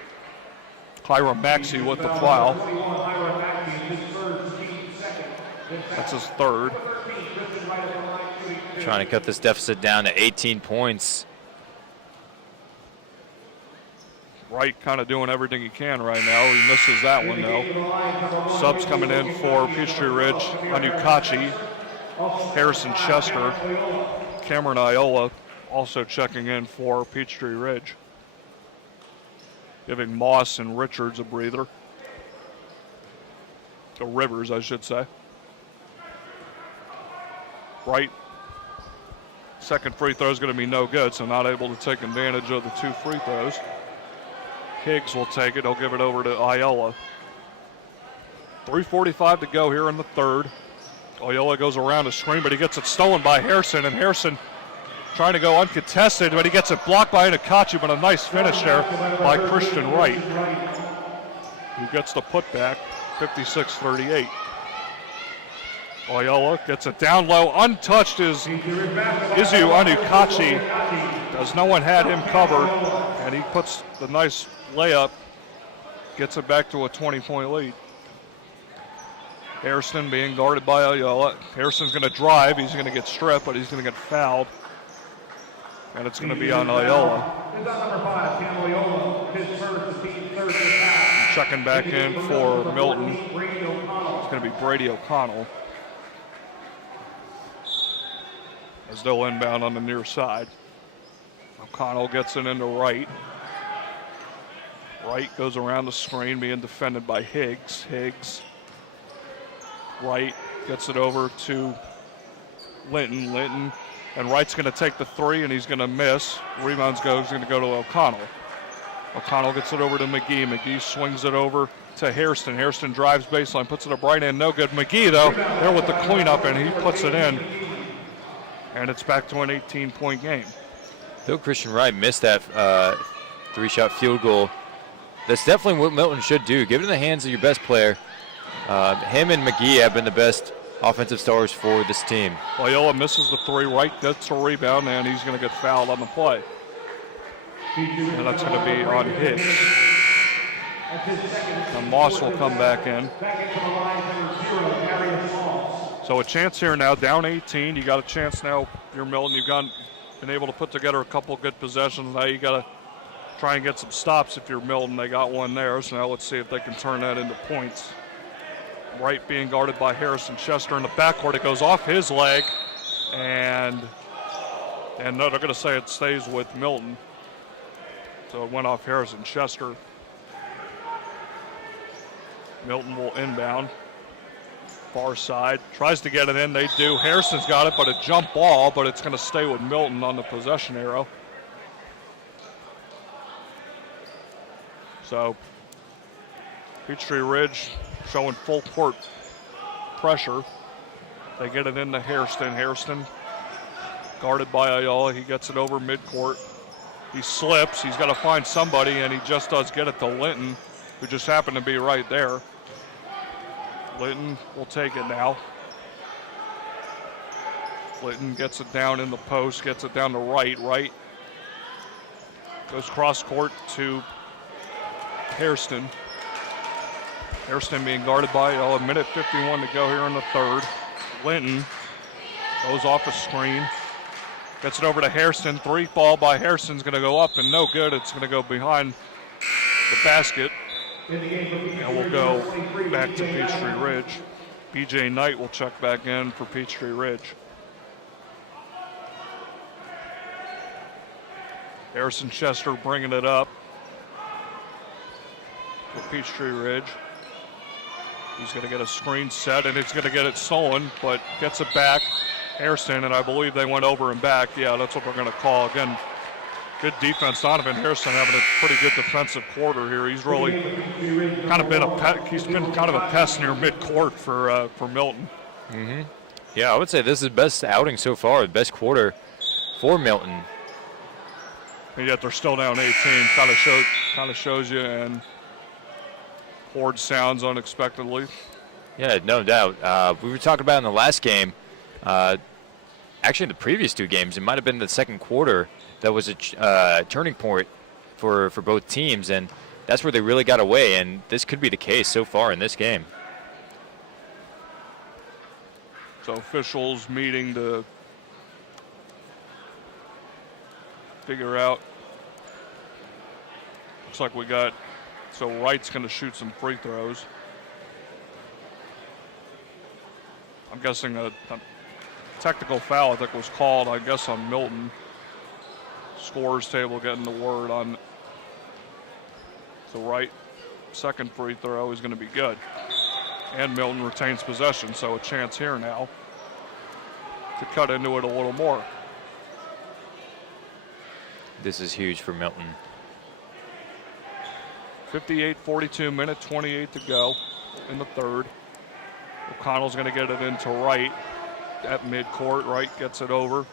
Hiram Maxey with the foul. That's his third. Trying to cut this deficit down to 18 points. Wright kind of doing everything he can right now. He misses that one, though. Subs coming in for Peachtree Ridge. Anukachi, Harrison Chester, Cameron Iola also checking in for Peachtree Ridge. Giving Moss and Richards a breather. The Rivers, I should say. Wright. Second free throw is going to be no good, so not able to take advantage of the two free throws. Higgs will take it. He'll give it over to Iola. 3:45 to go here in the third. Iola goes around the screen, but he gets it stolen by Harrison, and Harrison trying to go uncontested, but he gets it blocked by Inakachi, but a nice finish there by Christian Wright, who gets the putback, 56-38. Loyola gets it down low, untouched is Izu Anukachi, as no one had him covered, and he puts the nice layup, gets it back to a 20-point lead. Hairston being guarded by Loyola. Hairston's going to drive, he's going to get stripped, but he's going to get fouled, and it's going to be on Loyola. Checking back in for Milton. It's going to be Brady O'Connell, as they'll inbound on the near side. O'Connell gets it into Wright. Wright goes around the screen, being defended by Higgs. Wright gets it over to Linton, and Wright's going to take the three, and he's going to miss. Rebound's going to go to O'Connell. O'Connell gets it over to McGee. McGee swings it over to Hairston. Hairston drives baseline, puts it up right in. No good. McGee, though, there with the cleanup, and he puts it in. And it's back to an 18-point game. Though Christian Wright missed that three-shot field goal, that's definitely what Milton should do. Give it in the hands of your best player. Him and McGee have been the best offensive stars for this team. Loyola misses the three. Wright gets a rebound, and he's going to get fouled on the play. And that's going to be on Higgs. And Moss will come back in. So a chance here now, down 18. You got a chance now. You're Milton. You've been able to put together a couple good possessions. Now you got to try and get some stops if you're Milton. They got one there. So now let's see if they can turn that into points. Wright being guarded by Harrison Chester in the backcourt. It goes off his leg, and no, they're going to say it stays with Milton. So it went off Harrison Chester. Milton will inbound. Far side, tries to get it in, they do. Harrison's got it, but a jump ball, but it's going to stay with Milton on the possession arrow. So Peachtree Ridge showing full court pressure. They get it into Hairston. Hairston guarded by Ayala. He gets it over midcourt. He slips. He's got to find somebody, and he just does get it to Linton, who just happened to be right there. Linton will take it now. Linton gets it down in the post, gets it down to Wright. Wright goes cross court to Hairston. Hairston being guarded by a minute 51 to go here in the third. Linton goes off a screen. Gets it over to Hairston. Three ball by Hairston's going to go up and no good. It's going to go behind the basket. And we'll go back to Peachtree Ridge. BJ Knight will check back in for Peachtree Ridge. Harrison Chester bringing it up for Peachtree Ridge. He's going to get a screen set, and he's going to get it stolen, but gets it back. Hairston, and I believe they went over and back. Yeah, that's what we're going to call. Again, good defense. Donovan Hairston having a pretty good defensive quarter here. He's really kind of been he's been kind of a pest near midcourt for Milton. Mm-hmm. Yeah, I would say this is the best outing so far, the best quarter for Milton. And yet they're still down 18. Kind of shows you, and Horde sounds unexpectedly. Yeah, no doubt. We were talking about in the last game, actually in the previous two games, it might have been the second quarter that was a turning point for both teams, and that's where they really got away, and this could be the case so far in this game. So officials meeting to figure out. Looks like we got, so Wright's going to shoot some free throws. I'm guessing a technical foul, I think, was called, I guess, on Milton. Scorers table getting the word on. So Wright, second free throw is going to be good. And Milton retains possession, so a chance here now to cut into it a little more. This is huge for Milton. 58-42 minute, 28 to go in the third. O'Connell's going to get it into Wright at midcourt. Wright gets it over.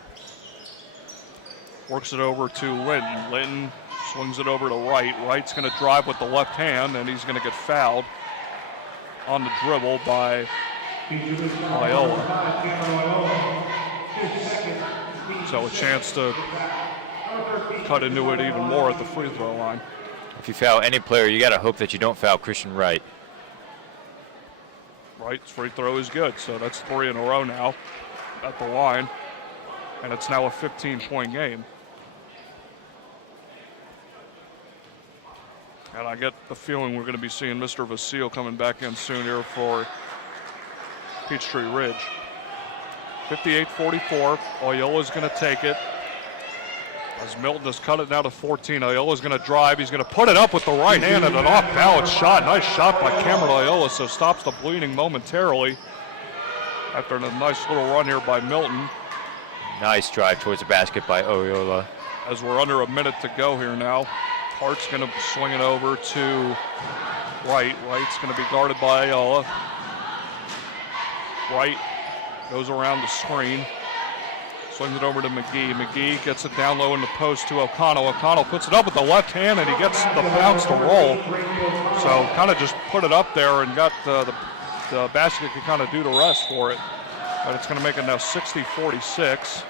Works it over to Linton. Linton swings it over to Wright. Wright's going to drive with the left hand, and he's going to get fouled on the dribble by Loyola. So a chance to cut into it even more at the free throw line. If you foul any player, you got to hope that you don't foul Christian Wright. Wright's free throw is good, so that's 3 in a row now at the line, and it's now a 15-point game. And I get the feeling we're going to be seeing Mr. Vasile coming back in soon here for Peachtree Ridge. 58-44, Loyola's going to take it. As Milton has cut it down to 14, Loyola's going to drive. He's going to put it up with the right hand and an off-balance shot. Nice shot by Cameron Loyola, so stops the bleeding momentarily after a nice little run here by Milton. Nice drive towards the basket by Loyola. As we're under a minute to go here now, Hart's going to swing it over to Wright. Wright's going to be guarded by Loyola. Wright goes around the screen. Swings it over to McGee. McGee gets it down low in the post to O'Connell. O'Connell puts it up with the left hand, and he gets the bounce to roll. So kind of just put it up there and got the basket could kind of do the rest for it. But it's going to make it now 60-46.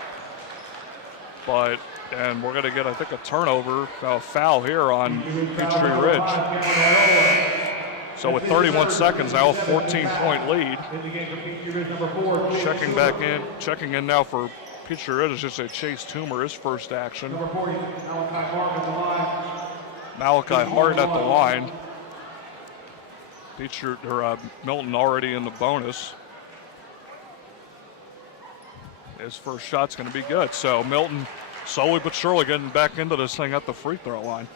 And we're going to get, I think, a turnover, a foul here on Peachtree Ridge. So with 31 seconds now, a 14-point lead. Checking in now for Peachtree Ridge is just a Chase Toomer, his first action. Malachi Hart at the line. Milton already in the bonus. His first shot's going to be good. So Milton slowly but surely getting back into this thing at the free throw line.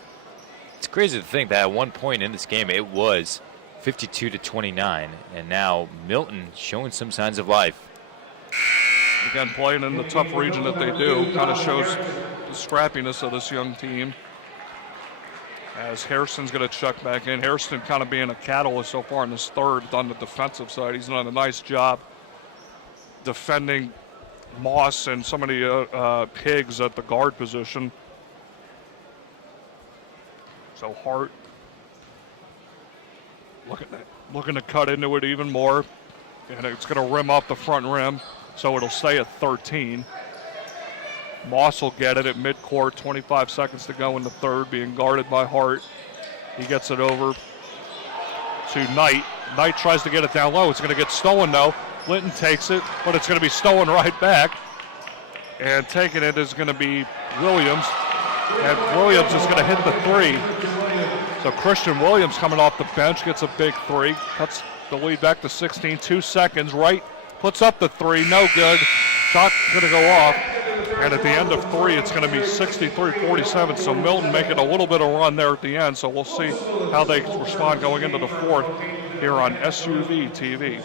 It's crazy to think that at one point in this game it was 52-29, and now Milton showing some signs of life. Again, playing in the tough region that they do kind of shows the scrappiness of this young team. As Harrison's going to check back in. Harrison kind of being a catalyst so far in this third on the defensive side. He's done a nice job defending Moss and some of the Higgs at the guard position. So Hart looking to cut into it even more. And it's going to rim off the front rim. So it'll stay at 13. Moss will get it at midcourt, 25 seconds to go in the third, being guarded by Hart. He gets it over to Knight. Knight tries to get it down low. It's going to get stolen though. Linton takes it, but it's going to be stolen right back. And taking it is going to be Williams. And Williams is going to hit the three. So Christian Williams coming off the bench gets a big three. Cuts the lead back to 16, 2 seconds. Wright puts up the three, no good. Shot going to go off. And at the end of three, it's going to be 63-47. So Milton making a little bit of run there at the end. So we'll see how they respond going into the fourth here on SUV TV.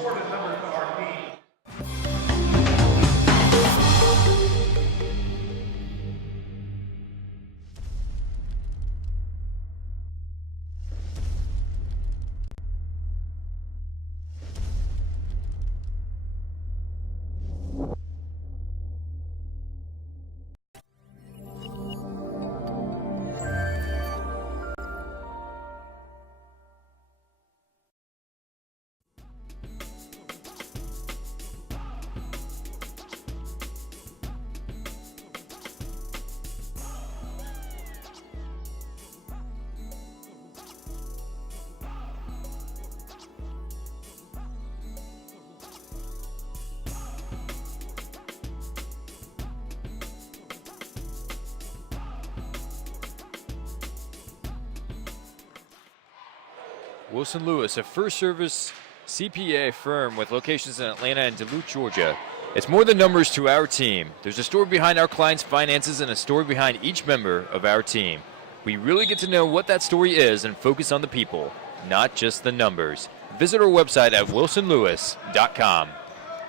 Wilson Lewis, a first-service CPA firm with locations in Atlanta and Duluth, Georgia. It's more than numbers to our team. There's a story behind our clients' finances and a story behind each member of our team. We really get to know what that story is and focus on the people, not just the numbers. Visit our website at wilsonlewis.com.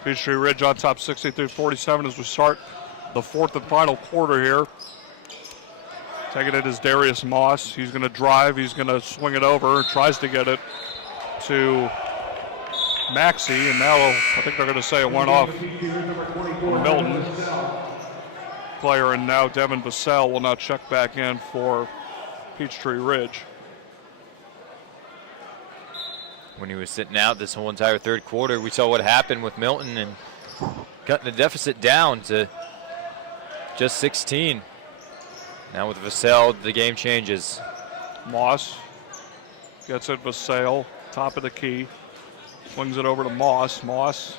Peachtree Ridge on top 63-47 as we start the fourth and final quarter here. Taking it is Darius Moss. He's going to drive. He's going to swing it over. Tries to get it to Maxey. And now I think they're going to say it went off Milton. player, and now Devin Vassell will now check back in for Peachtree Ridge. When he was sitting out this whole entire third quarter, we saw what happened with Milton and cutting the deficit down to just 16. Now with Vassell, the game changes. Moss gets it, Vassell, top of the key. Swings it over to Moss. Moss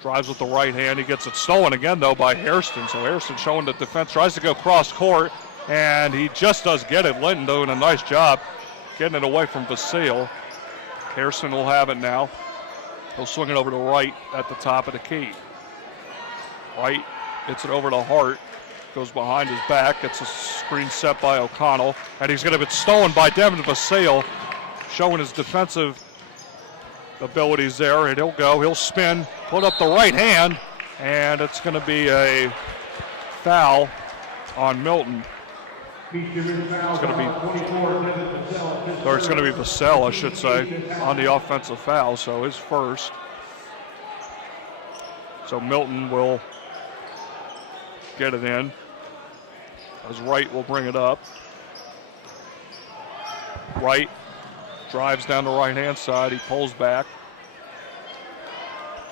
drives with the right hand. He gets it stolen again, though, by Hairston. So Hairston showing the defense, tries to go cross court, and he just does get it. Linton doing a nice job getting it away from Vassell. Hairston will have it now. He'll swing it over to Wright at the top of the key. Wright gets it over to Hart. Goes behind his back. Gets a screen set by O'Connell. And he's going to be stolen by Devin Vassell, showing his defensive abilities there. And he'll spin, put up the right hand, and it's going to be a foul on Milton. It's going to be Vassell, I should say, on the offensive foul, so his first. So Milton will get it in, as Wright will bring it up. Wright drives down the right-hand side. He pulls back.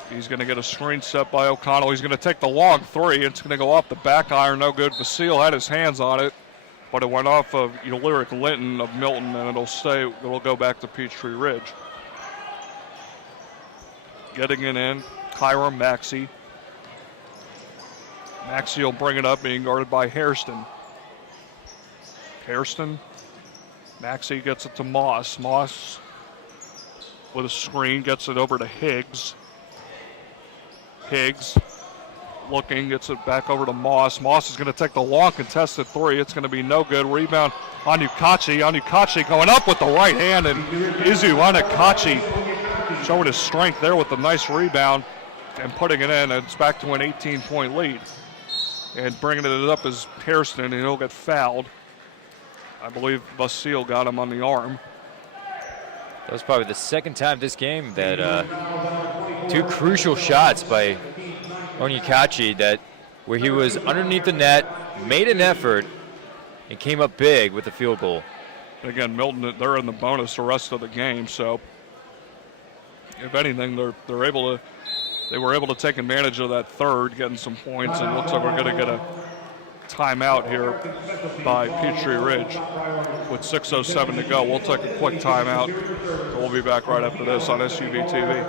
He's going to get a screen set by O'Connell. He's going to take the long three. It's going to go off the back iron. No good. Vassell had his hands on it, but it went off of Lyric Linton of Milton, and it'll go back to Peachtree Ridge. Getting it in, Kyra Maxey. Maxey will bring it up, being guarded by Hairston. Hairston, Maxey gets it to Moss. Moss with a screen, gets it over to Higgs. Higgs looking, gets it back over to Moss. Moss is going to take the long contested three. It's going to be no good. Rebound on Ukachi. Ukachi going up with the right hand, and Izu Anakachi showing his strength there with the nice rebound and putting it in. And it's back to an 18-point lead. And bringing it up is Hairston, and he'll get fouled. I believe Vassell got him on the arm. That was probably the second time this game that two crucial shots by Onyekachi where he was underneath the net, made an effort, and came up big with the field goal. Again, Milton, they're in the bonus the rest of the game, so if anything, they were able to take advantage of that third, getting some points, and looks like we're going to get a timeout here by Peachtree Ridge with 6:07 to go. We'll take a quick timeout. We'll be back right after this on SUV TV.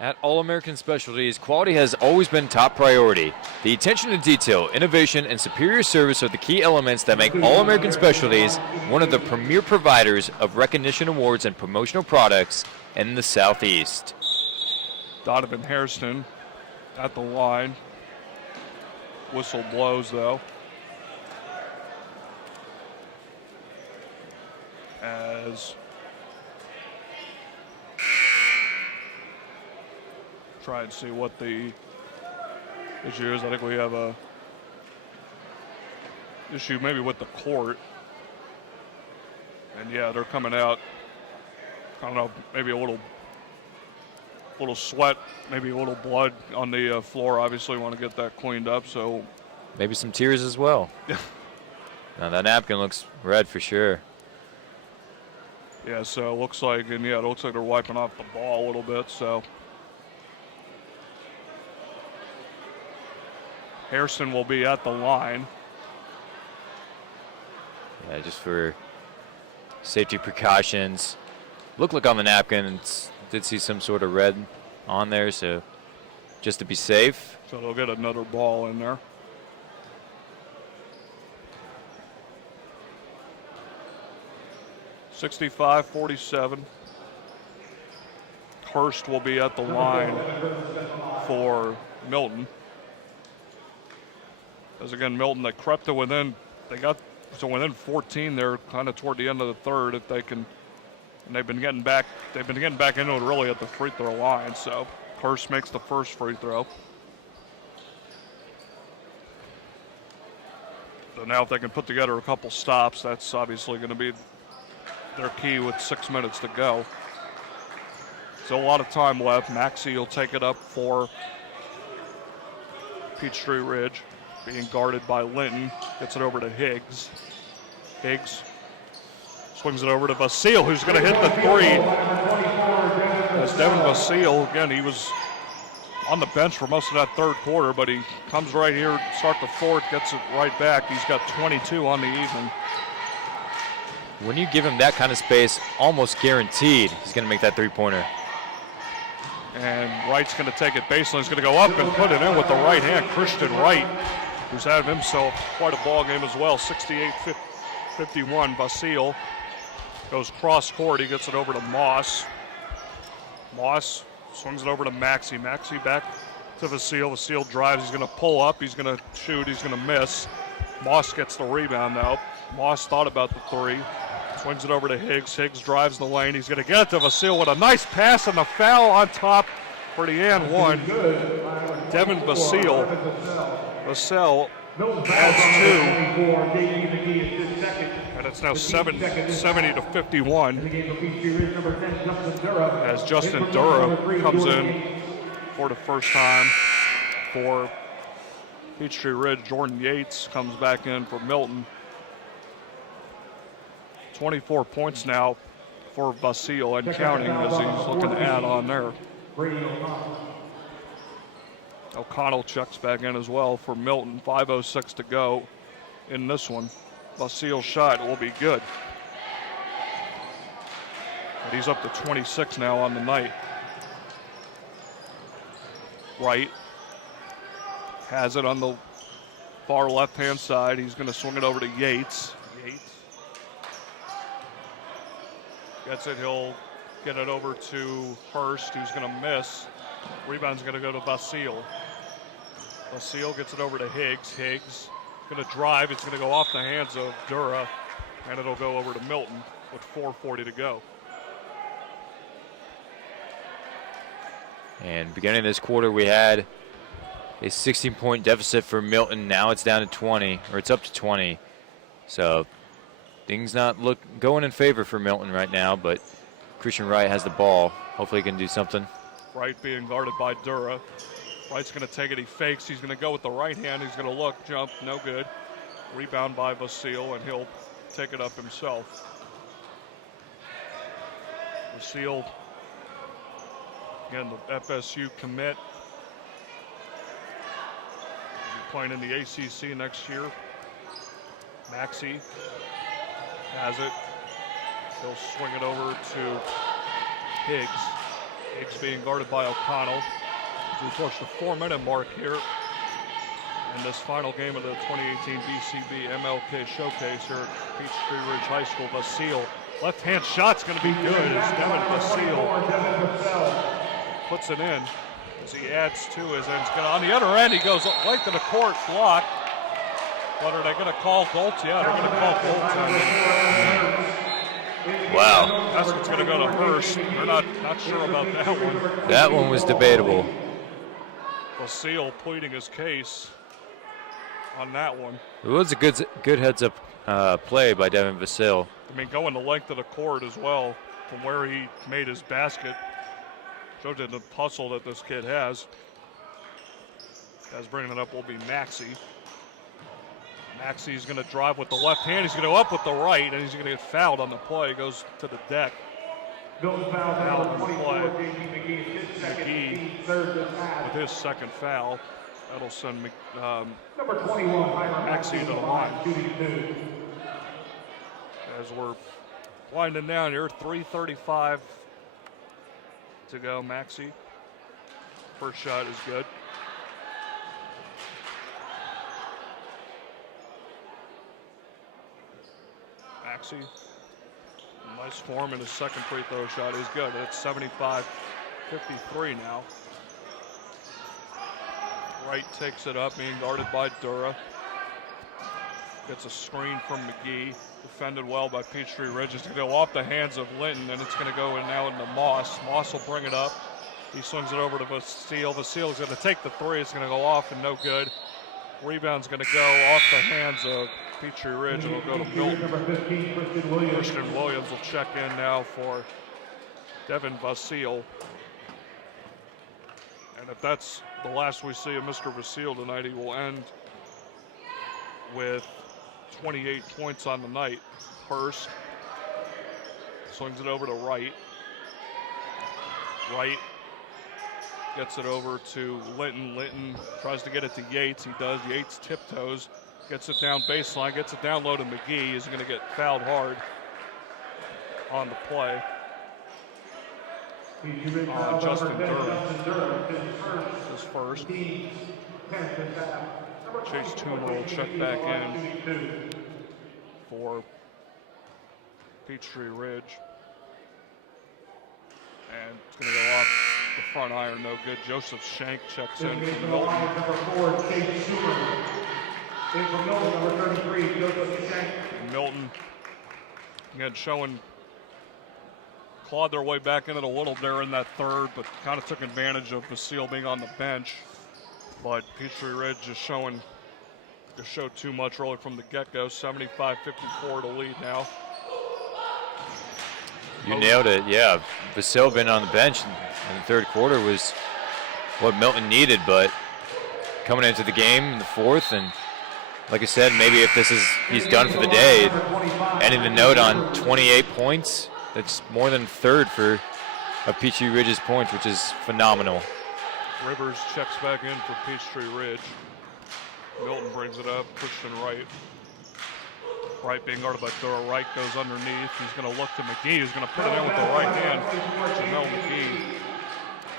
At All-American Specialties, quality has always been top priority. The attention to detail, innovation, and superior service are the key elements that make All-American Specialties one of the premier providers of recognition awards and promotional products in the Southeast. Donovan Hairston at the line. Whistle blows, though. As try and see what the issue is. I think we have a issue maybe with the court. And yeah, they're coming out, I don't know, maybe a little sweat, maybe a little blood on the floor. Obviously want to get that cleaned up, so. Maybe some tears as well. Now that napkin looks red for sure. Yeah, so it looks like, and yeah, it looks like they're wiping off the ball a little bit, so. Hairston will be at the line. Yeah, just for safety precautions. Looked like on the napkin, did see some sort of red on there, so just to be safe. So they'll get another ball in there. (65-47). Hurst will be at the line for Milton. As again, Milton, they crept to within, they got to within 14 there kind of toward the end of the third if they can, and they've been getting back into it really at the free throw line. So Hurst makes the first free throw. So now if they can put together a couple stops, that's obviously going to be their key with 6 minutes to go. So a lot of time left. Maxey will take it up for Peachtree Ridge, being guarded by Linton. Gets it over to Higgs. Higgs swings it over to Basile, who's going to hit the three. As Devin Basile, again, he was on the bench for most of that third quarter, but he comes right here, start the fourth, gets it right back. He's got 22 on the evening. When you give him that kind of space, almost guaranteed he's going to make that three-pointer. And Wright's going to take it baseline. He's going to go up and put it in with the right hand. Christian Wright, who's had himself quite a ball game as well. 68-51. Basile goes cross court. He gets it over to Moss. Moss swings it over to Maxey. Maxey back to Basile. Basile drives. He's going to pull up. He's going to shoot. He's going to miss. Moss gets the rebound now. Moss thought about the three. Swings it over to Higgs. Higgs drives the lane. He's going to get it to Basile with a nice pass and the foul on top for the and one. Devin Basile. Basile adds 2. And it's now 70-51. As Justin Dura comes in for the first time for Peachtree Ridge. Jordan Yates comes back in for Milton. 24 points now for Basile and counting as he's looking to add on there. O'Connell checks back in as well for Milton. 5:06 to go in this one. Basile's shot will be good. And he's up to 26 now on the night. Wright has it on the far left-hand side. He's going to swing it over to Yates. Gets it, he'll get it over to Hurst, who's going to miss. Rebound's going to go to Basile. Basile gets it over to Higgs. Higgs going to drive. It's going to go off the hands of Dura, and it'll go over to Milton with 4:40 to go. And beginning of this quarter, we had a 16-point deficit for Milton. Now it's down to 20, or it's up to 20. So things not going in favor for Milton right now, but Christian Wright has the ball. Hopefully he can do something. Wright being guarded by Dura. Wright's going to take it. He fakes. He's going to go with the right hand. He's going to look, jump, no good. Rebound by Basile, and he'll take it up himself. Basile, again, the FSU commit. He'll be playing in the ACC next year. Maxey has it. He'll swing it over to Higgs. Higgs being guarded by O'Connell. As we approach the 4-minute mark here in this final game of the 2018 BCB MLK Showcase here at Peachtree Ridge High School. Basile, left-hand shot's going to be good as Devin Basile puts it in as he adds to his end. On the other end, he goes right to the court, blocked. But are they going to call goaltending? Yeah, they're going to call goaltending. Wow. Basket's going to go to Hurst. They're not sure about that one. That one was debatable. Basile pleading his case on that one. It was a good heads-up play by Devin Basile. I mean, going the length of the court as well from where he made his basket. Showed you the hustle that this kid has. As bringing it up will be Maxey. Maxey's going to drive with the left hand. He's going to go up with the right, and he's going to get fouled on the play. Goes to the deck. Fouled on the play. McGee with his second foul. That'll send Maxey to the line. As we're winding down here, 3:35 to go. Maxey, first shot is good. Maxey, nice form, and his second free throw shot is good. It's 75-53 now. Wright takes it up, being guarded by Dura. Gets a screen from McGee. Defended well by Peachtree Ridge. It's going to go off the hands of Linton, and it's going to go in now into Moss. Moss will bring it up. He swings it over to Vasile. Vasile is going to take the three. It's going to go off and no good. Rebound's going to go off the hands of Peachtree Ridge, and it'll go to Milton. Christian Williams will check in now for Devin Vasile. And if that's the last we see of Mr. Vasile tonight, he will end with 28 points on the night. Hurst swings it over to Wright. Wright gets it over to Linton. Linton tries to get it to Yates. He does. Yates tiptoes, gets it down baseline, gets it down low to McGee. He's going to get fouled hard on the play. Justin Durham is first. Chase Toomer will check back in for Peachtree Ridge. And it's going to go off the front iron, no good. Joseph Shank checks in from Milton. Number 4, Chase Toomer. In from Milton, number 33, Joseph Shank. Milton, again, clawed their way back in it a little there in that third, but kind of took advantage of Vasile being on the bench. But Peachtree Ridge just showed too much really from the get-go. 75-54 to lead now. You nailed it, yeah. Vasile been on the bench in the third quarter was what Milton needed, but coming into the game in the fourth, and like I said, maybe if he's done for the day, ending the note on 28 points, that's more than a third of Peachtree Ridge's points, which is phenomenal. Rivers checks back in for Peachtree Ridge. Milton brings it up, Christian Wright. Wright being guarded by Dura. Wright goes underneath. He's going to look to McGee, who's going to put it in with the right hand. Jamel McGee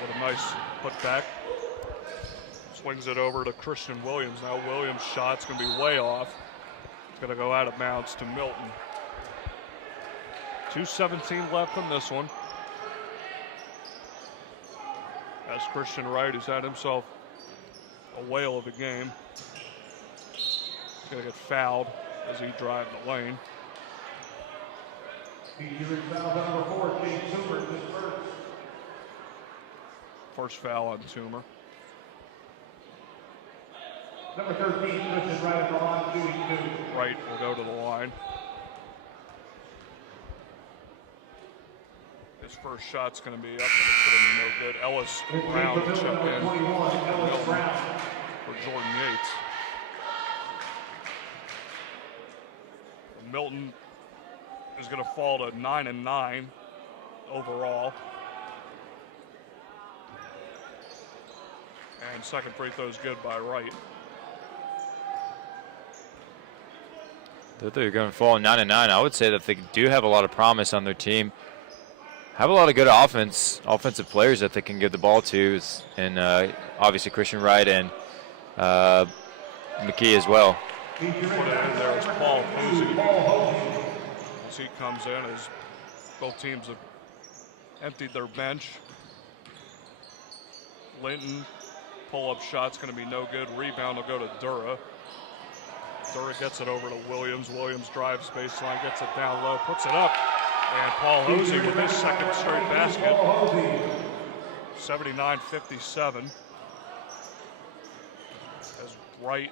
with a nice putback. Swings it over to Christian Williams. Now Williams' shot's going to be way off. It's going to go out of bounds to Milton. 2:17 left in this one. That's Christian Wright, who's had himself a whale of a game. He's going to get fouled as he drives the lane. First foul on Toomer. Number 13, Christian Wright at the line, shooting 2. Wright will go to the line. His first shot's going to be up, but it's going to be no good. Ellis Brown to check in for Jordan Yates. Milton is going to fall to 9-9 overall. And second free throw is good by Wright. That they're going to fall 9-9. I would say that they do have a lot of promise on their team. Have a lot of good offensive players that they can give the ball to, and obviously Christian Wright and McKee as well. Put it in there is Paul Posey. As he comes in, as both teams have emptied their bench. Linton, pull-up shot's going to be no good. Rebound will go to Dura. Dura gets it over to Williams. Williams drives baseline, gets it down low, puts it up. And Paul Hosey with his second straight basket. 79-57. As Wright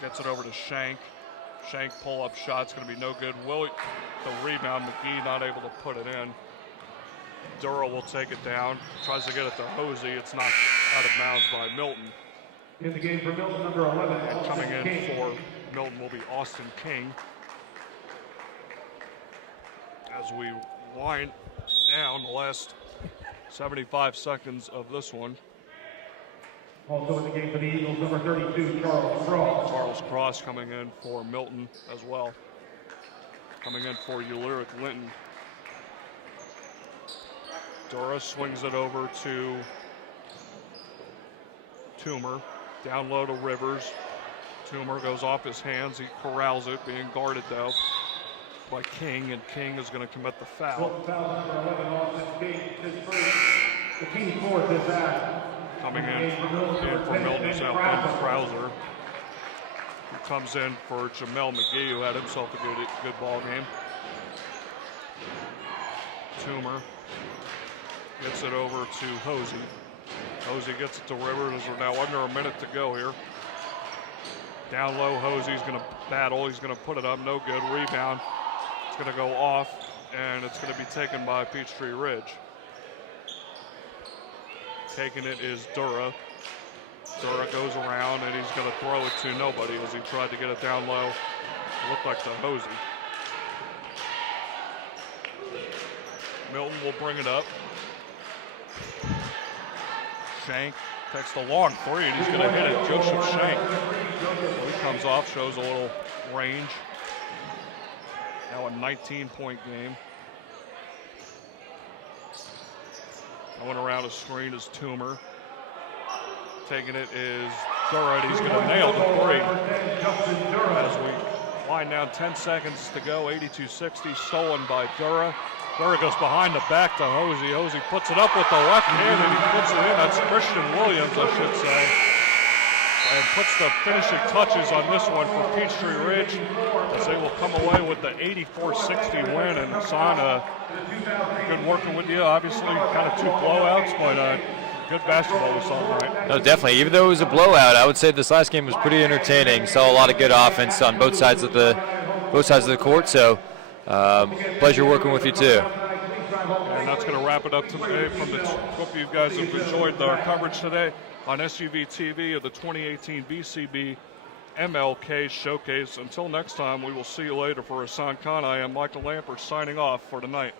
gets it over to Shank. Shank pull-up shot's going to be no good. The rebound, McGee not able to put it in. Dura will take it down. Tries to get it to Hosey. It's knocked out of bounds by Milton. In the game for Milton, number 11. And coming in for Milton will be Austin King. As we wind down the last 75 seconds of this one. Also in the game for the Eagles, number 32, Charles Cross. Charles Cross coming in for Milton as well. Coming in for Ulyric Linton. Dura swings it over to Toomer. Down low to Rivers. Toomer goes off his hands. He corrals it, being guarded though by King, and King is going to commit the foul. Foul number 11, Austin King, his first. The King's fourth is that. Coming in for Milton is now Ben Krauser. He comes in for Jamel McGee, who had himself a good ball game. Toomer gets it over to Hosey. Hosey gets it to Rivers. We're now under a minute to go here. Down low, Hosey's going to battle. He's going to put it up. No good. Rebound. It's going to go off, and it's going to be taken by Peachtree Ridge. Taking it is Dura. Dura goes around, and he's going to throw it to nobody as he tried to get it down low. It looked like to Hosey. Milton will bring it up. Shank takes the long three, and he's going to hit it. Joseph Shank. So he comes off, shows a little range. Now a 19-point game. Going around a screen is Toomer. Taking it is Dura, and he's going to nail the three. As we wind down 10 seconds to go, 82-60, stolen by Dura. Dura goes behind the back to Hosey. Hosey puts it up with the left hand, and he puts it in. That's Christian Williams, I should say. And puts the finishing touches on this one for Peachtree Ridge, as they will come away with the 84-60 win. And Hassan, good working with you. Obviously, kind of two blowouts, but good basketball we saw tonight. No, definitely. Even though it was a blowout, I would say this last game was pretty entertaining. Saw a lot of good offense on both sides of the court. So, pleasure working with you too. And that's going to wrap it up today. Hope you guys have enjoyed our coverage today on SUV TV of the 2018 BCB MLK Showcase. Until next time, we will see you later. For Hassan Khan, I am Michael Lamper signing off for tonight.